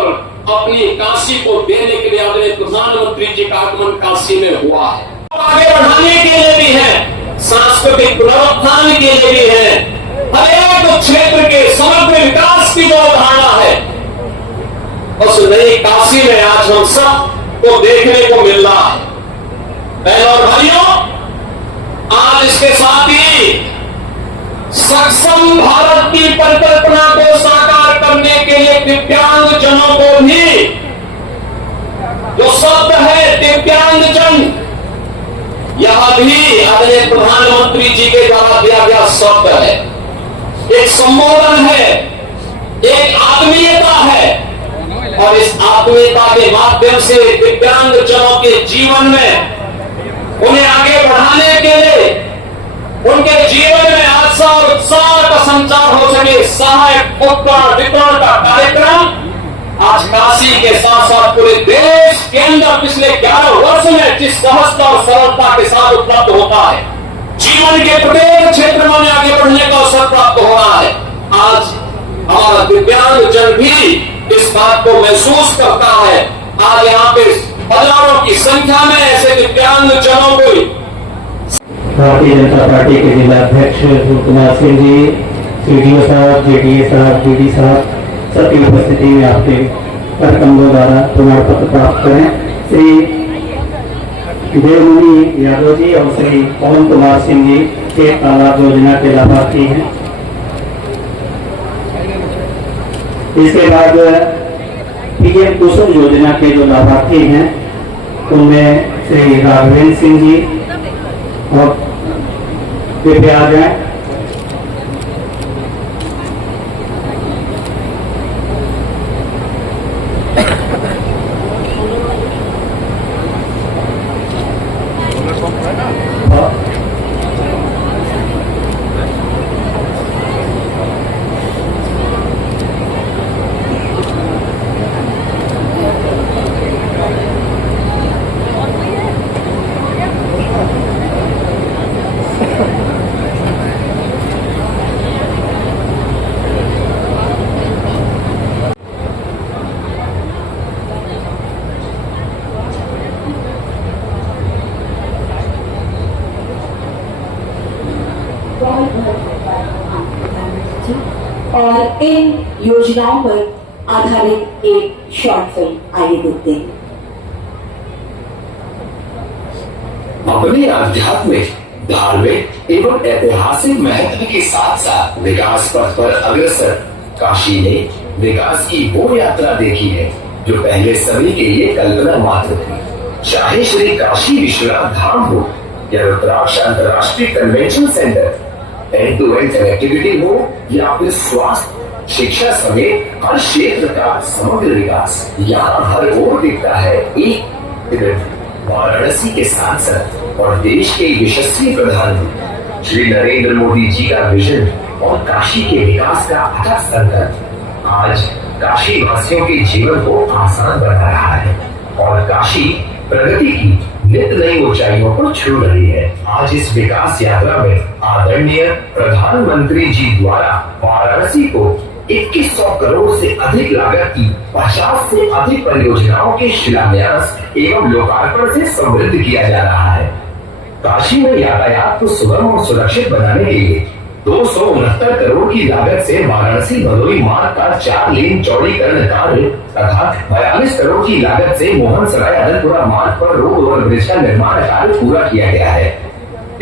अपनी काशी को देने के लिए आदरणीय प्रधानमंत्री जी का आगमन काशी में हुआ है। आगे बढ़ाने के लिए भी है, सांस्कृतिक पुनरुत्थान के लिए भी है, हर एक क्षेत्र के समग्र विकास की जो अवधारणा है उस नई काशी में आज हम सब को देखने को मिल रहा है। बहनों और भाइयों, आज इसके साथ ही सक्षम भारत की परिकल्पना को साकार करने के लिए दिव्यांगजनों को भी, जो शब्द है दिव्यांगजन, यह भी आदरणीय प्रधानमंत्री जी के द्वारा दिया गया शब्द है, एक संबोधन है, एक आत्मीयता है। और इस आत्मीयता के माध्यम से दिव्यांगजनों के जीवन में उन्हें आगे बढ़ाने के लिए, उनके जीवन में आशा और उत्साह का संचार हो सके, सहायक उपकरण वितरण का कार्यक्रम आज काशी के साथ साथ पूरे देश के अंदर पिछले 11 वर्ष में जिस सहजता और सरलता के साथ उपलब्ध होता है, जीवन के प्रत्येक क्षेत्र में आगे बढ़ने का अवसर प्राप्त हो रहा है। आज हमारा दिव्यांगजन भी इस बात को महसूस करता है। आज यहाँ पे हजारों की संख्या में ऐसे दिव्यांगजनों को भारतीय जनता पार्टी के जिला अध्यक्ष शिव कुमार सिंह जी, सीडीओ साहब, जेडीए साहब, डीडी साहब, सबकी उपस्थिति में आपके कार्यक्रमों द्वारा प्रमाण पत्र प्राप्त करें। श्री देवमुनि यादव जी और श्री पवन कुमार सिंह जी के तालाब योजना के लाभार्थी हैं। इसके बाद पीएम कुसुम योजना के जो लाभार्थी हैं उनमें श्री राघवेंद्र सिंह जी और कृपया आ जाए। और इन योजनाओं पर आधारित एक शॉर्ट फिल्म आइए देखते हैं। अपने आध्यात्मिक, धार्मिक एवं ऐतिहासिक महत्व के साथ साथ विकास पथ पर अग्रसर काशी ने विकास की वो यात्रा देखी है जो पहले सभी के लिए कल्पना मात्र थी। चाहे श्री काशी विश्वनाथ धाम हो या रुद्राक्ष अंतर्राष्ट्रीय convention centre, end to end connectivity हो या फिर स्वास्थ्य, शिक्षा समेत हर क्षेत्र का समग्र विकास, यहाँ हर ओर दिखता है एक वाराणसी के सांसद और देश के यशस्वी प्रधानमंत्री श्री नरेंद्र मोदी जी का विजन और काशी के विकास का अथक संकल्प आज काशी वासियों के जीवन को आसान बना रहा है और काशी प्रगति की नित नई ऊंचाइयों को छू रही है। आज इस विकास यात्रा में आदरणीय प्रधानमंत्री जी द्वारा वाराणसी को 2100 करोड़ से अधिक लागत की 50 से अधिक परियोजनाओं के शिलान्यास एवं लोकार्पण से समृद्ध किया जा रहा है। काशी में यातायात को सुगम और सुरक्षित बनाने के लिए 269 करोड़ की लागत से वाराणसी भदोही मार्ग का 4 लेन चौड़ीकरण कार्य तथा 42 करोड़ की लागत से मोहन सराय अदलपुरा मार्ग पर रोड ओवर ब्रिज का निर्माण कार्य पूरा किया गया है।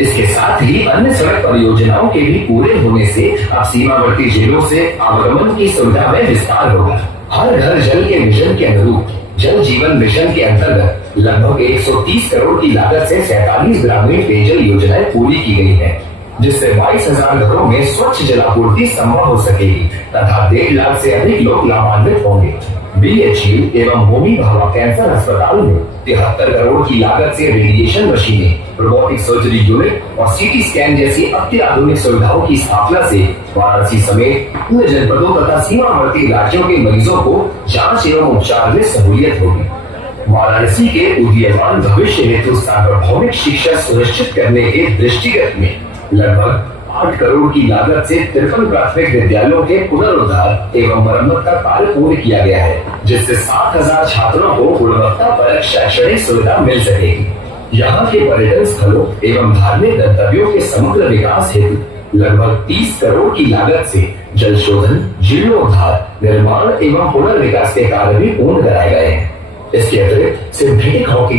इसके साथ ही अन्य सड़क परियोजनाओं के भी पूरे होने से अब सीमावर्ती जिलों से आवागमन की सुविधा में विस्तार होगा। हर घर जल के मिशन के अनुरूप जल जीवन मिशन के अंतर्गत लगभग 130 करोड़ की लागत से 47 ग्रामीण पेयजल योजनाएं पूरी की गई है, जिससे 22,000 घरों में स्वच्छ जलापूर्ति संभव हो सकेगी तथा 1.5 लाख से अधिक लोग लाभान्वित होंगे। बीएचयू एवं होमी भाभा कैंसर अस्पताल में 73 करोड़ की लागत से रेडिएशन मशीनें, रोबोटिक सर्जरी यूनिट और सीटी स्कैन जैसी अत्याधुनिक सुविधाओं की स्थापना से वाराणसी समेत अन्य जनपदों तथा सीमावर्ती राज्यों के मरीजों को जांच एवं उपचार में सहूलियत होगी। वाराणसी के उदीयमान भविष्य हेतु सार्वभौमिक शिक्षा सुनिश्चित करने के दृष्टिगत में लगभग 8 करोड़ की लागत से 53 प्राथमिक विद्यालयों के पुनरुद्धार एवं मरम्मत का कार्य पूर्ण किया गया है, जिससे 7,000 छात्रों को गुणवत्ता परक शैक्षणिक सुविधा मिल सकेगी। यहाँ के पर्यटन स्थलों एवं धार्मिक गंतव्यों के समग्र विकास हेतु लगभग 30 करोड़ की लागत से जल शोधन, जीर्णोद्धार, निर्माण एवं पुनर्विकास के कार्य भी पूर्ण कराए गए हैं। इसके अतिरिक्त सिंथेटिक हॉकी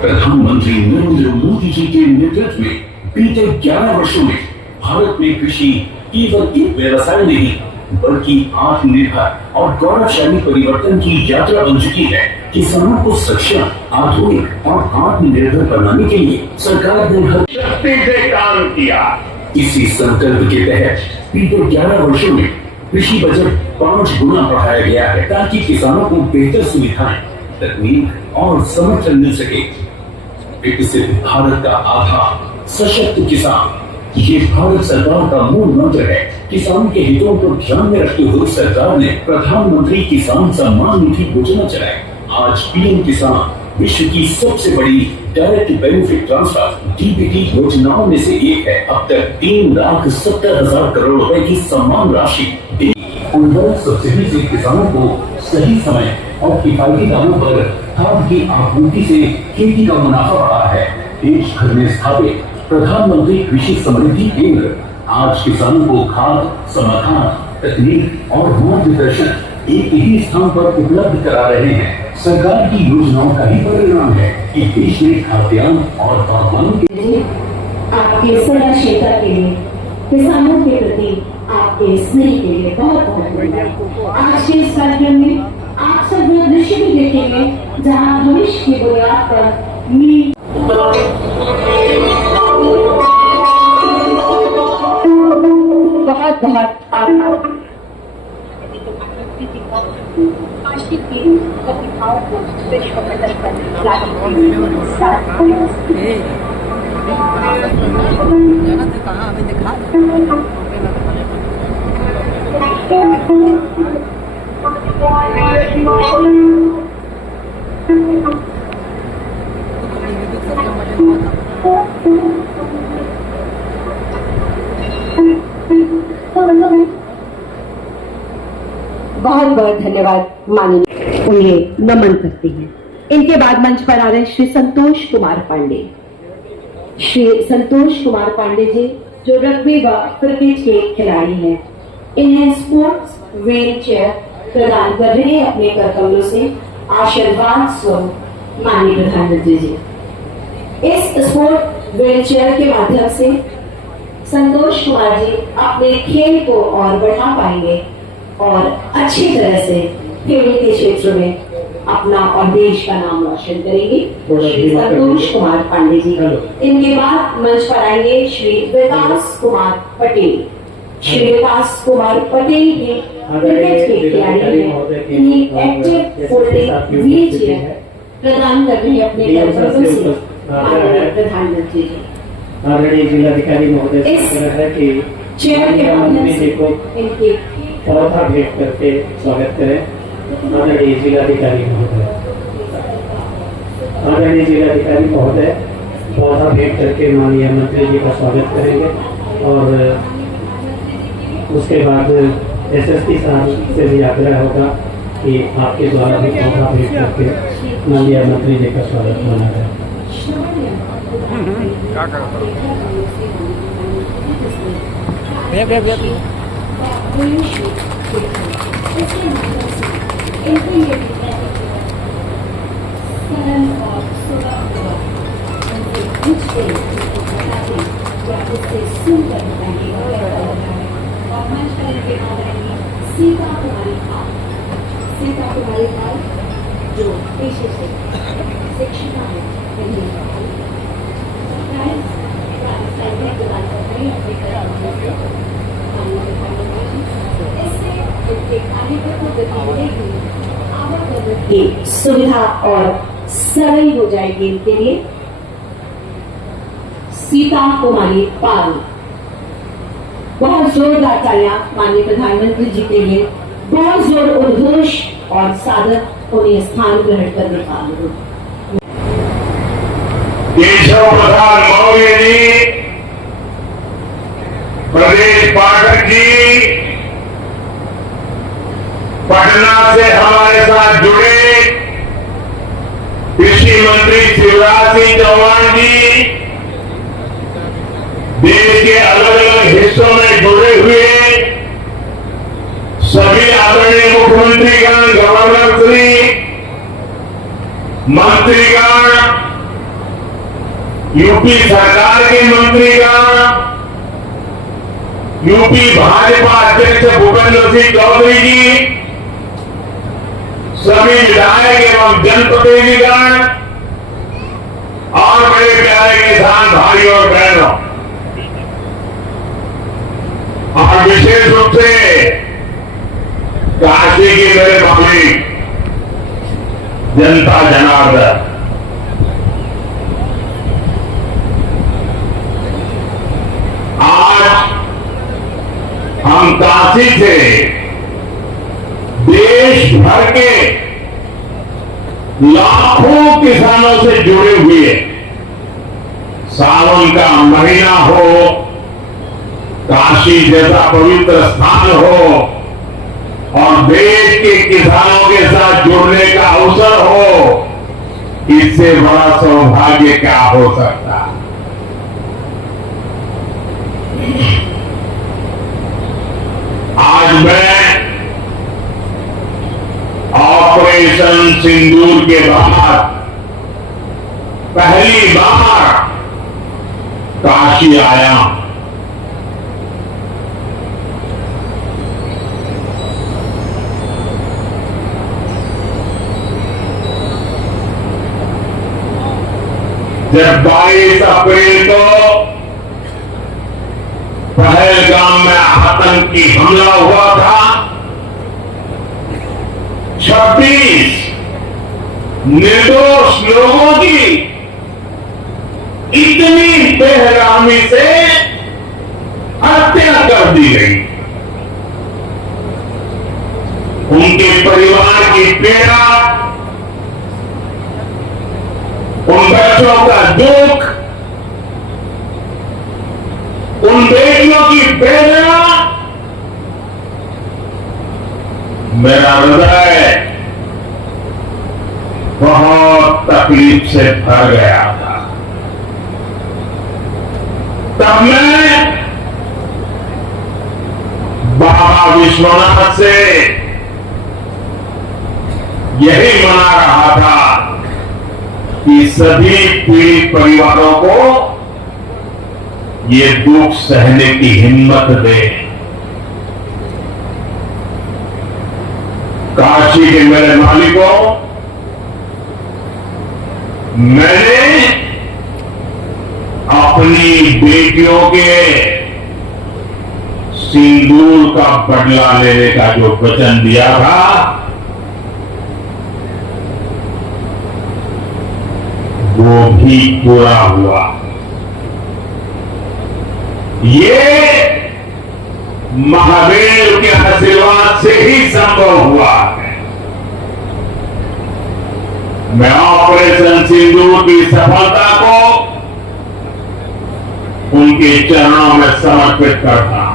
प्रधानमंत्री नरेंद्र मोदी जी के नेतृत्व में बीते 11 वर्षों में भारत में कृषि केवल एक व्यवसाय नहीं बल्कि आत्मनिर्भर और गौरवशाली परिवर्तन की यात्रा बन चुकी है। किसानों को सक्षम, आधुनिक और आत्मनिर्भर बनाने के लिए सरकार ने हर शक्ति से काम किया। इसी संकल्प के तहत बीते 11 वर्षों में कृषि बजट 5 गुना बढ़ाया गया है ताकि किसानों को बेहतर सुविधाएं, तकनीक और समर्थन मिल सके। विकसित भारत का आधार सशक्त किसान, ये भारत सरकार का मूल मंत्र है। किसान के हितों को ध्यान में रखते हुए सरकार ने प्रधानमंत्री किसान सम्मान निधि योजना चलाई। आज पीएम किसान विश्व की सबसे बड़ी डायरेक्ट बेनिफिट ट्रांसफर डीबीटी योजनाओं में से एक है। अब तक 3,70,000 करोड़ रुपए की सम्मान राशि उर्वरक सब्सिडी से किसानों को सही समय और किफायती दामों पर खाद की आपूर्ति से खेती का मुनाफा बढ़ा है। देश भर में स्थापित प्रधानमंत्री कृषि समृद्धि केंद्र आज किसानों को खाद, समाधान, तकनीक और मार्गदर्शन एक ही स्थान पर उपलब्ध करा रहे हैं। सरकार की योजनाओं का ही परिणाम है कि देश में खाद्यान्न और बागवानी के आपके सदाशिवता के लिए, किसानों के प्रति आपके स्नेह के लिए बहुत बहुत धन्यवाद। आज के इस कार्यक्रम में आप सब वो दृश्य भी देखेंगे जहाँ भविष्य की बुनियाद पर नींव बहुत बहुत आभार। प्रतिभाओं को विश्व पटल पर बहुत बहुत धन्यवाद माननीय, उन्हें नमन करते हैं। इनके बाद मंच पर आ रहे श्री संतोष कुमार पांडे। श्री संतोष कुमार पांडे जी जो रग्बी व क्रिकेट के खिलाड़ी हैं, इन्हें स्पोर्ट्स व्हील चेयर प्रदान कर रहे हैं अपने करकमलों से आशीर्वाद स्वरूप माननीय प्रधानमंत्री जी। इस स्पोर्ट व्हील चेयर के माध्यम से संतोष कुमार जी अपने खेल को और बढ़ा पाएंगे और अच्छी तरह से खेल के क्षेत्र में अपना और देश का नाम रोशन करेंगे। श्री संतोष कुमार पांडे जी। इनके बाद मंच पर आएंगे श्री विकास कुमार पटेल। श्री विकास कुमार पटेल भी क्रिकेट के खिलाड़ी हैं। इन्हें एक्टिव फोल्डिंग व्हील चेयर प्रदान कर रहे हैं अपने कर्तव्यों से प्रधानमंत्री जी। आदरणीय जिलाधिकारी महोदय है कि चेयर के माध्यम से इनके पौधा भेंट करके स्वागत करें। आदरणीय जिलाधिकारी महोदय, आदरणीय जिलाधिकारी महोदय पौधा भेंट करके माननीय मंत्री जी का स्वागत करेंगे और उसके बाद एसएसपी साहब से भी आग्रह होगा कि आपके द्वारा भी पौधा भेंट करके माननीय मंत्री जी का स्वागत माना जाए। सीता कुमारी पाल जो पेशे से शिक्षिका है, सुविधा और सरल हो जाएगी इनके लिए। सीता कुमारी पाल, बहुत जोरदार तालियां माननीय प्रधानमंत्री जी के लिए, बहुत जोर उद्घोष और सादर उन्हें स्थान ग्रहण करने का अनुरोध। केशव प्रसाद मौर्य जी, प्रदेश पाठक जी, पटना से हमारे साथ जुड़े कृषि मंत्री शिवराज सिंह चौहान जी, देश के अलग अलग हिस्सों में जुड़े हुए सभी आदरणीय मुख्यमंत्रीगण, गवर्नर श्री, मंत्रीगण, यूपी सरकार के मंत्रीगण, यूपी भाजपा अध्यक्ष भूपेंद्र सिंह चौधरी जी, सभी विधायक एवं जनप्रतिनिधिगण और बड़े प्यारे किसान भाई और बहनों, और विशेष रूप से काशी के मेरे मालिक जनता जनार्दन, आज हम काशी से देश भर के लाखों किसानों से जुड़े हुए, सावन का महीना हो, काशी जैसा पवित्र स्थान हो और देश के किसानों के साथ जुड़ने का अवसर हो, इससे बड़ा सौभाग्य क्या हो सकता है। आज मैं ऑपरेशन सिंदूर के बाद पहली बार काशी आया हूं। जब 22 अप्रैल को पहलगाम में आतंकी हमला हुआ था, 26 निर्दोष लोगों की इतनी बेरहमी से हत्या कर दी गई। उनके परिवार की पीड़ा, उन बच्चों का दुख, उन बेटियों की वेदना, मेरा हृदय बहुत तकलीफ से भर गया था। तब मैं बाबा विश्वनाथ से यही मना रहा था कि सभी पीड़ित परिवारों को ये दुख सहने की हिम्मत दे। काशी के मेरे मालिकों, मैंने अपनी बेटियों के सिंदूर का बदला लेने का जो वचन दिया था, वो भी पूरा हुआ। ये महादेव के आशीर्वाद से ही संभव हुआ है। मैं ऑपरेशन सिंदूर की सफलता को उनके चरणों में समर्पित करता हूं।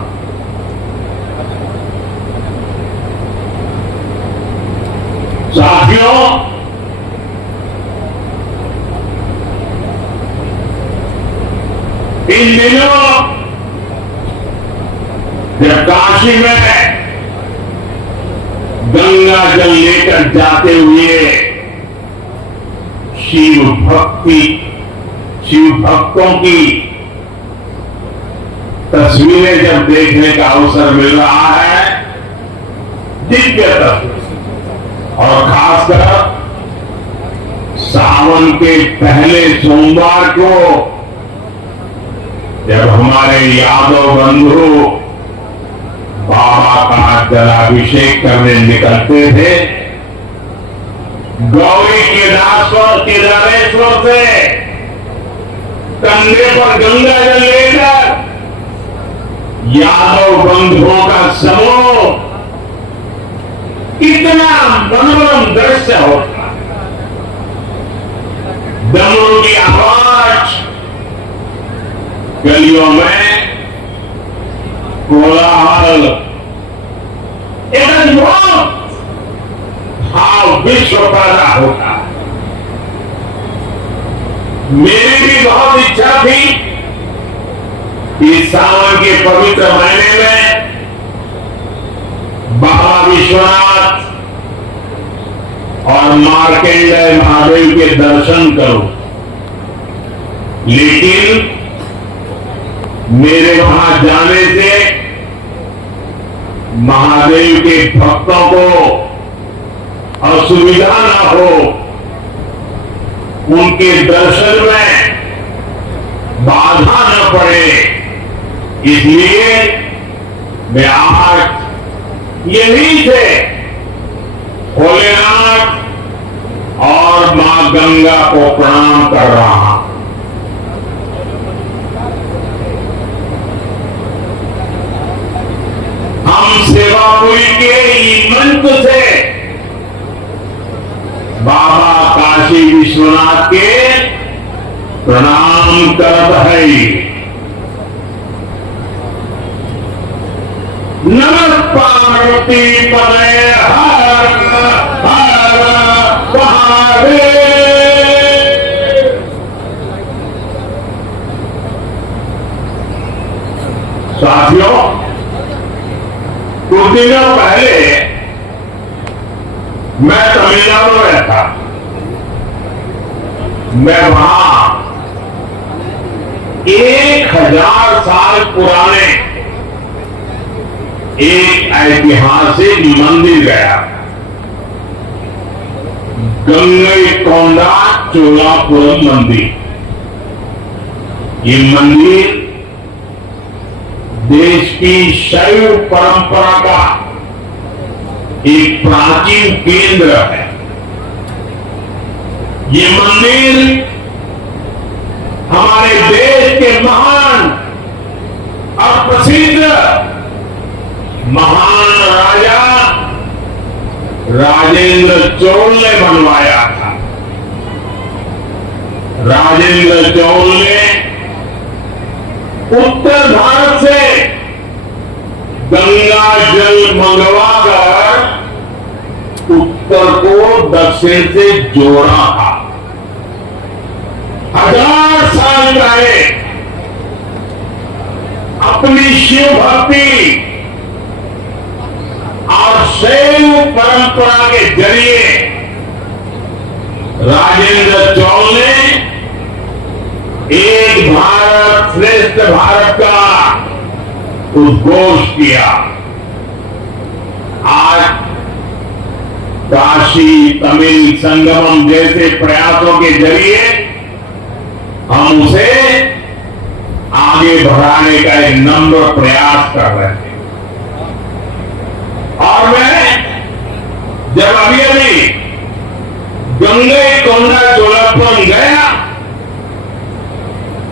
साथियों, इन दिनों जब काशी में गंगा जल लेकर जाते हुए शिव भक्तों की तस्वीरें जब देखने का अवसर मिल रहा है, दिव्य तस्वीर, और खासकर सावन के पहले सोमवार को जब हमारे यादव बंधु बाबा का जलाभिषेक करने निकलते थे, गौरी केदारेश्वर से कंधे पर गंगा जल लेकर यादव बंधुओं का समूह, इतना मनोरम दृश्य होता। डमरू की आवाज, गलियों में कोलाहल, एक अद्भुत भाव विश्व पैदा होता। मेरी भी बहुत इच्छा थी कि सावन के पवित्र महीने में बाबा विश्वनाथ और मार्कंडेय महादेव के दर्शन करूं, लेकिन मेरे वहां जाने से महादेव के भक्तों को असुविधा ना हो, उनके दर्शन में बाधा न पड़े, इसलिए मैं आज यहीं से भोलेनाथ और मां गंगा को प्रणाम कर रहा हूं। हम सेवापुरी के ई मंच से बाबा काशी विश्वनाथ के प्रणाम करत है। नमः पार्वती पदे हर हर महादेव। साथियों, कुछ दिनों पहले मैं तमिलनाडु में था। मैं वहां 1000 साल पुराने एक ऐतिहासिक मंदिर गया, गंगईकोंडा चोलापुरम मंदिर। ये मंदिर देश की शैव परंपरा का एक प्राचीन केंद्र है। ये मंदिर हमारे देश के महान और प्रसिद्ध महान राजा राजेंद्र चोल ने बनवाया था। राजेंद्र चोल ने उत्तर भारत से गंगा जल मंगवाकर उत्तर को दक्षिण से जोड़ा था। 1000 साल पहले अपनी शिव भक्ति और शैव परंपरा के जरिए राजेंद्र चोल ने एक भारत श्रेष्ठ भारत का उद्घोष किया। आज काशी तमिल संगमम जैसे प्रयासों के जरिए हम उसे आगे बढ़ाने का एक नम्र प्रयास कर रहे हैं। और मैं जब अभी गंगईकोंडा चोलापुरम गया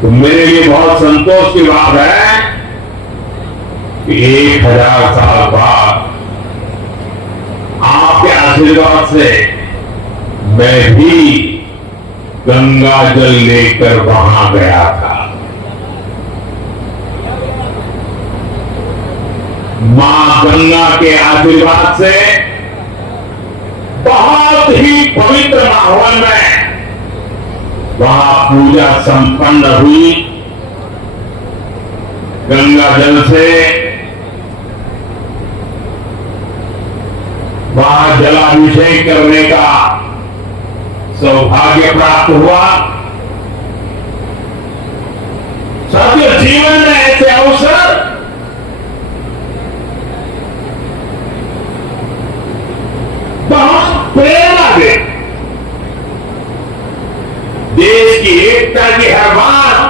तो मेरे लिए बहुत संतोष की बात है कि 1000 साल बाद आपके आशीर्वाद से मैं भी गंगा जल लेकर वहां गया था। मां गंगा के आशीर्वाद से बहुत ही पवित्र माहौल में वहां पूजा संपन्न हुई। गंगा जल से वहां जलाभिषेक करने का सौभाग्य प्राप्त हुआ। साथियों, जीवन में ऐसे अवसर बहुत प्रेरणा दे। देश की एकता की हर बात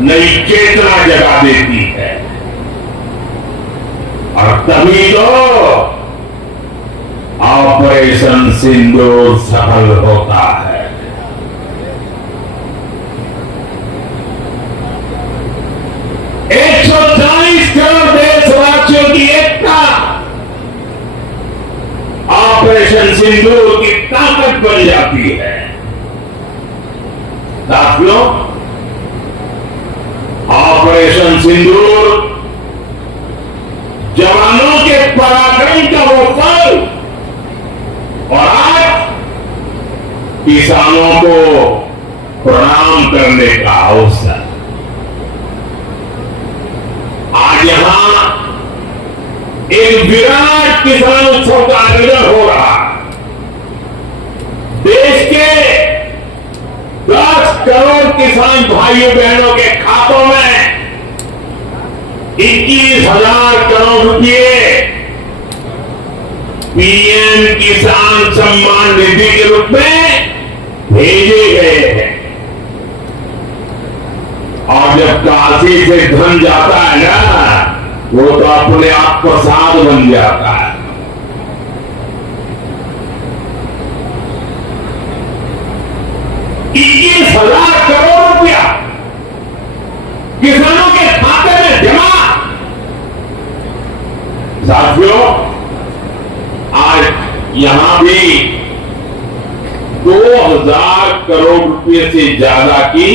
नई चेतना जगा देती है और तभी तो ऑपरेशन सिंदूर सफल होता है। एक 140 करोड़ देशवासियों की एकता ऑपरेशन सिंदूर की ताकत बन जाती है। साथियों, ऑपरेशन सिंदूर जवानों के पराक्रम का वो पल और आज किसानों को प्रणाम करने का अवसर। आज यहां एक विराट किसान उत्सव का आयोजन हो रहा है। देश के किसान भाइयों बहनों के खातों में 21,000 करोड़ रुपए पीएम किसान सम्मान निधि के रूप में भेजे गए हैं। और जब काशी से धन जाता है ना, वो तो अपने आप प्रसाद बन जाता है। $21,000 करोड़ रुपया किसानों के खाते में जमा। साथियों, आज यहां भी 2,000 करोड़ रुपए से ज्यादा की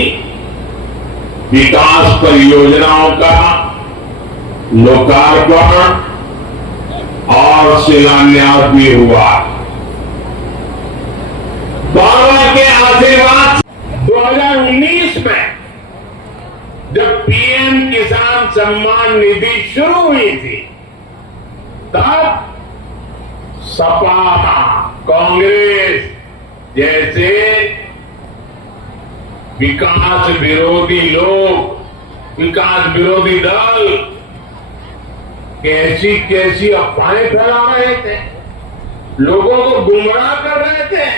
विकास परियोजनाओं का लोकार्पण और शिलान्यास भी हुआ। बाबा के आशीर्वाद 2019 में जब पीएम किसान सम्मान निधि शुरू हुई थी, तब सपा, कांग्रेस जैसे विकास विरोधी लोग, विकास विरोधी दल कैसी कैसी अफवाहें फैला रहे थे, लोगों को गुमराह कर रहे थे,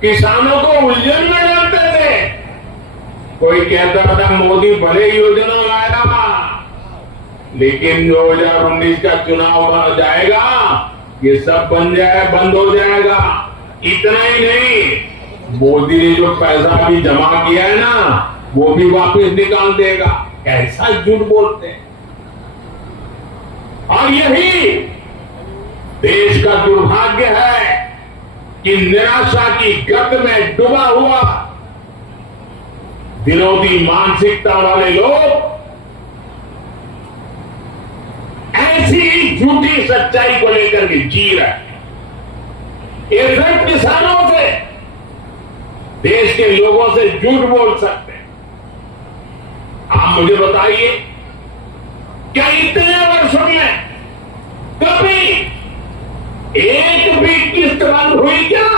किसानों को उलझन में डालते थे। कोई कहता था मोदी भले योजना लाएगा, लेकिन 2019 का चुनाव आ जाएगा, ये सब बंद हो जाएगा। इतना ही नहीं, मोदी ने जो पैसा भी जमा किया है ना, वो भी वापस निकाल देगा। ऐसा झूठ बोलते हैं। और यही देश का दुर्भाग्य है कि निराशा की गर्त में डूबा हुआ विरोधी मानसिकता वाले लोग ऐसी झूठी सच्चाई को लेकर के जी रहे हैं। ये सिर्फ किसानों से, देश के लोगों से झूठ बोल सकते हैं। आप मुझे बताइए, क्या इतने वर्षों में कभी एक भी किस्त बंद हुई क्या?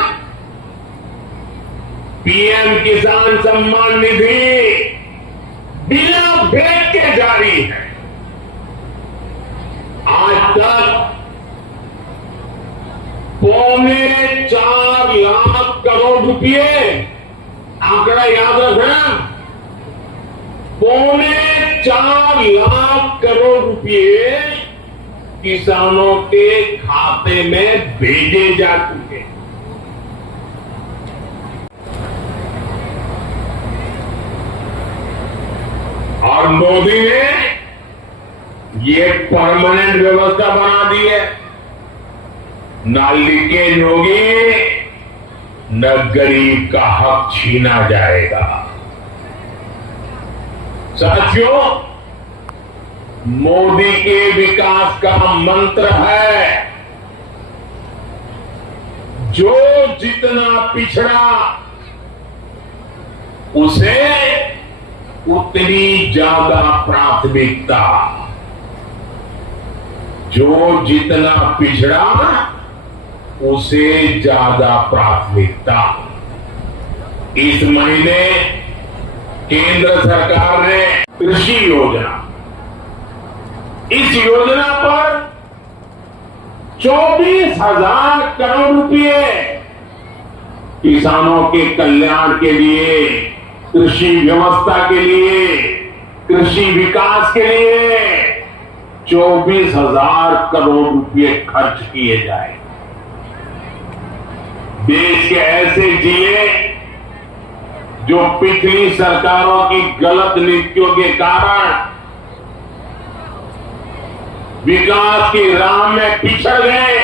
पीएम किसान सम्मान निधि बिना भेद के जारी है। आज तक 4.25 लाख करोड़ रुपए, आंकड़ा याद रखना, 4.25 लाख करोड़ रुपए किसानों के खाते में भेजे जा चुके हैं। और मोदी ने ये परमानेंट व्यवस्था बना दी है। न लीकेज होगी, न गरीब का हक छीना जाएगा। साथियों, मोदी के विकास का मंत्र है, जो जितना पिछड़ा उसे उतनी ज्यादा प्राथमिकता, जो जितना पिछड़ा उसे ज्यादा प्राथमिकता। इस महीने केंद्र सरकार ने कृषि योजना, इस योजना पर 24,000 करोड़ रुपए किसानों के कल्याण के लिए, कृषि व्यवस्था के लिए, कृषि विकास के लिए 24,000 करोड़ रुपए खर्च किए जाए। देश के ऐसे जिले जो पिछली सरकारों की गलत नीतियों के कारण विकास की राह में पिछड़ गए,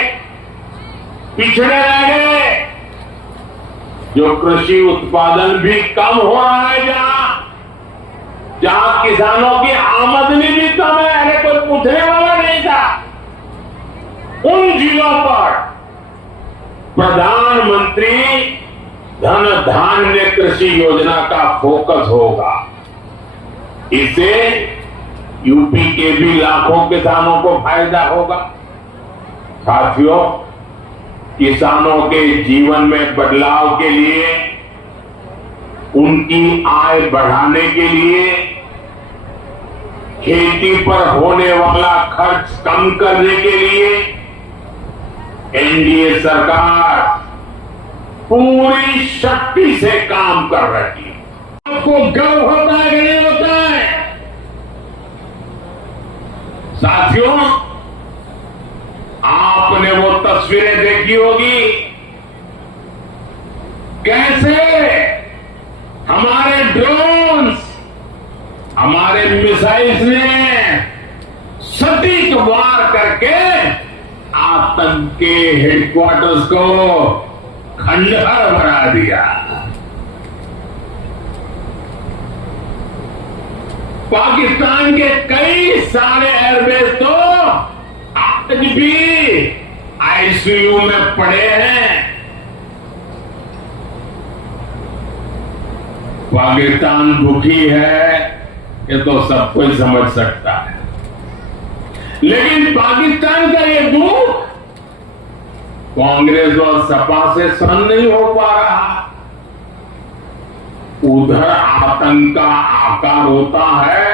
पिछड़े रह गए, जो कृषि उत्पादन भी कम हो रहा है, जहां किसानों की आमदनी भी कम है, अरे कोई पूछने वाला नहीं था, उन जिलों पर प्रधानमंत्री धन धान्य कृषि योजना का फोकस होगा। इससे यूपी के भी लाखों किसानों को फायदा होगा। साथियों, किसानों के जीवन में बदलाव के लिए उनकी आय बढ़ाने के लिए, खेती पर होने वाला खर्च कम करने के लिए एनडीए सरकार पूरी शक्ति से काम कर रही है। आपको गर्व होता है कि नहीं होता है? साथियों, आपने वो तस्वीरें देखी होगी कैसे हमारे ड्रोन्स, हमारे मिसाइल्स ने सटीक वार करके आतंक के हेडक्वार्टर्स को खंडहर बना दिया। पाकिस्तान के कई सारे एयरबेस तो आज भी आईसीयू में पड़े हैं। पाकिस्तान दुखी है, ये तो सब कोई समझ सकता है, लेकिन पाकिस्तान का ये दुख कांग्रेस और सपा से सहन नहीं हो पा रहा। उधर आतंक का आकार होता है,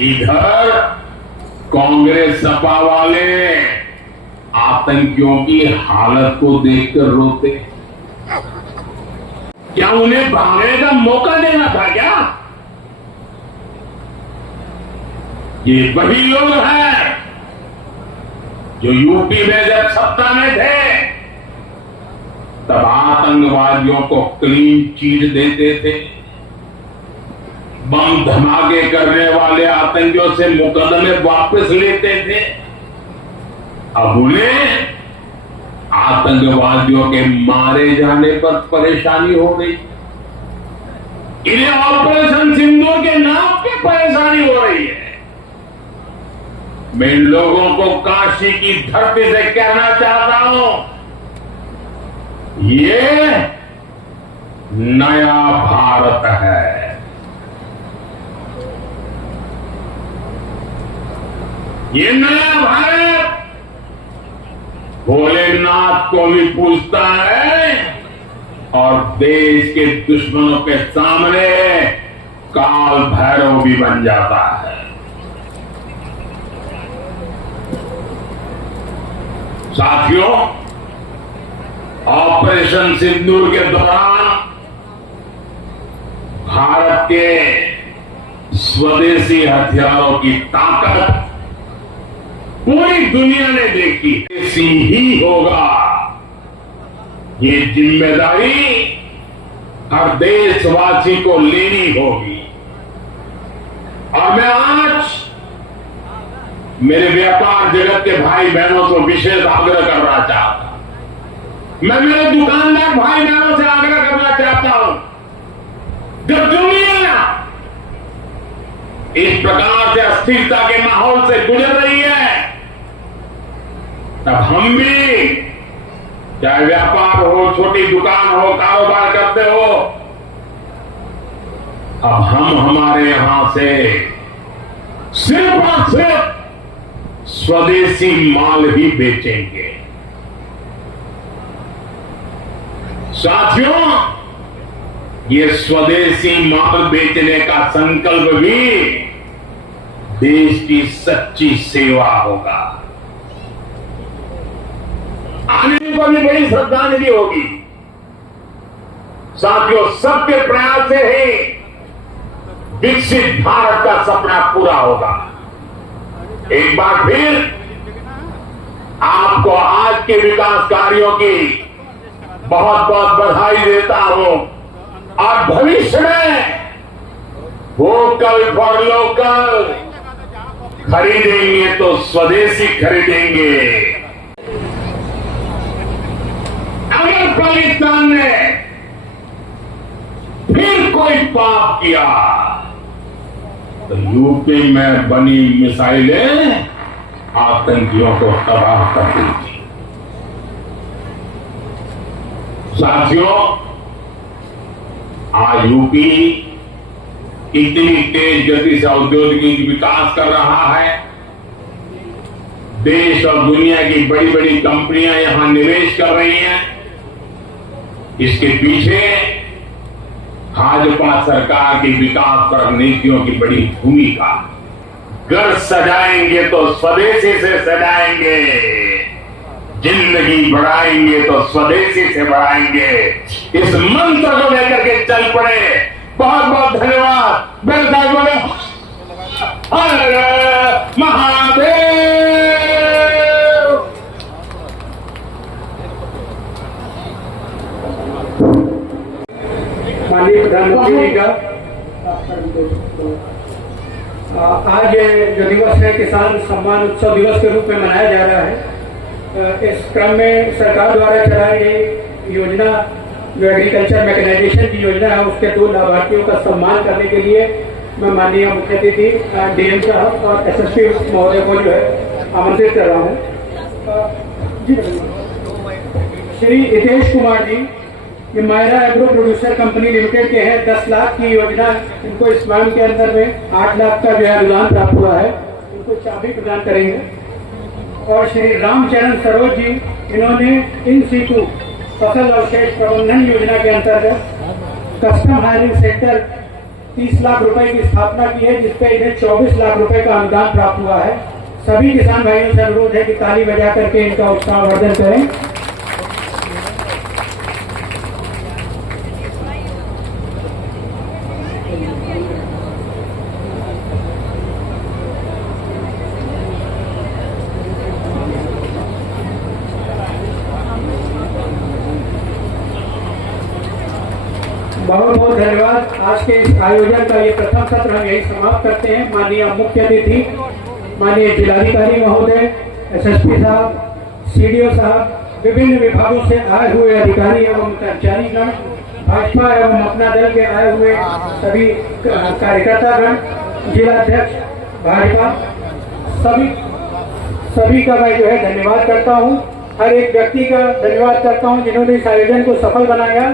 इधर कांग्रेस सपा वाले आतंकियों की हालत को देखकर रोते। क्या उन्हें भागने का मौका देना था क्या? ये वही लोग हैं जो यूपी में जब सत्ता में थे तब आतंकवादियों को क्लीन चिट देते थे, बम धमाके करने वाले आतंकियों से मुकदमे वापस लेते थे। अब उन्हें आतंकवादियों के मारे जाने पर परेशानी हो गई। इन्हें ऑपरेशन सिंदूर के नाम पे परेशानी हो रही है। मैं इन लोगों को काशी की धरती से कहना चाहता हूं, ये नया भारत है। ये नया भारत भोलेनाथ को भी पूजता है और देश के दुश्मनों के सामने काल भैरव भी बन जाता है। साथियों, ऑपरेशन सिंदूर के दौरान भारत के स्वदेशी हथियारों की ताकत पूरी दुनिया ने देखी। ऐसी ही होगा, ये जिम्मेदारी हर देशवासी को लेनी होगी। और मैं आज मेरे व्यापार जगत के भाई बहनों से विशेष आग्रह करना चाहता हूं। मैं मेरे दुकानदार भाई बहनों से आग्रह करना चाहता हूं, जब दुनिया इस प्रकार से अस्थिरता के माहौल से गुजर रही है, तब हम भी, चाहे व्यापार हो, छोटी दुकान हो, कारोबार करते हो, अब हम हमारे यहां से सिर्फ और सिर्फ स्वदेशी माल ही बेचेंगे। साथियों, ये स्वदेशी माल बेचने का संकल्प भी देश की सच्ची सेवा होगा। आने को भी बड़ी श्रद्धांजलि होगी। साथियों, सबके प्रयास से ही विकसित भारत का सपना पूरा होगा। एक बार फिर आपको आज के विकास कार्यों की बहुत बहुत बधाई देता हूं और भविष्य में वोकल फॉर लोकल खरीदेंगे तो स्वदेशी खरीदेंगे। अगर पाकिस्तान ने फिर कोई पाप किया तो यूपी में बनी मिसाइलें आतंकियों को तबाह कर देंगी। साथियों, आज यूपी इतनी तेज गति से औद्योगिक विकास कर रहा है। देश और दुनिया की बड़ी बड़ी कंपनियां यहां निवेश कर रही हैं। इसके पीछे भाजपा सरकार की विकास रणनीतियों की बड़ी भूमिका। घर सजाएंगे तो स्वदेशी से सजाएंगे, जिंदगी बढ़ाएंगे तो स्वदेशी से बढ़ाएंगे। इस मंत्र को लेकर के चल पड़े। बहुत बहुत धन्यवाद। बोले हर महादेव। माननीय प्रधानमंत्री जी का आज जो दिवस है किसान सम्मान उत्सव दिवस के रूप में मनाया जा रहा है। इस क्रम में सरकार द्वारा चलाई गई योजना जो एग्रीकल्चर मैकेनाइजेशन की योजना है उसके 2 लाभार्थियों का सम्मान करने के लिए मैं माननीय मुख्य अतिथि डीएम साहब और एसएसपी महोदय को जो है आमंत्रित कर रहा हूँ। श्री हितेश कुमार जी, ये Myra agro producer company limited के हैं। 10 लाख की योजना, इनको इस मांग के अंदर में 8 लाख का जो है अनुदान प्राप्त हुआ है, इनको चाबी प्रदान करेंगे। और श्री रामचरण सरोज जी, इन्होंने इन सीटू फसल अवशेष प्रबंधन योजना के अंतर्गत कस्टम हायरिंग सेंटर 30 लाख रुपए की स्थापना की है, जिसपे इन्हें 24 लाख रुपए का अनुदान प्राप्त हुआ है। सभी किसान भाइयों से अनुरोध है कि ताली बजा करके इनका उत्साहवर्धन करें। बहुत बहुत धन्यवाद। आज के इस आयोजन का ये प्रथम सत्र हम यही समाप्त करते हैं। माननीय मुख्य अतिथि, माननीय जिलाधिकारी महोदय, एसएसपी साहब, सीडीओ साहब, विभिन्न विभागों से आए हुए अधिकारी एवं कर्मचारीगण, भाजपा एवं अपना दल के आए हुए सभी कार्यकर्तागण, जिलाध्यक्ष भाजपा, सभी का मैं जो है धन्यवाद करता हूँ। हर एक व्यक्ति का धन्यवाद करता हूँ जिन्होंने इस आयोजन को सफल बनाया।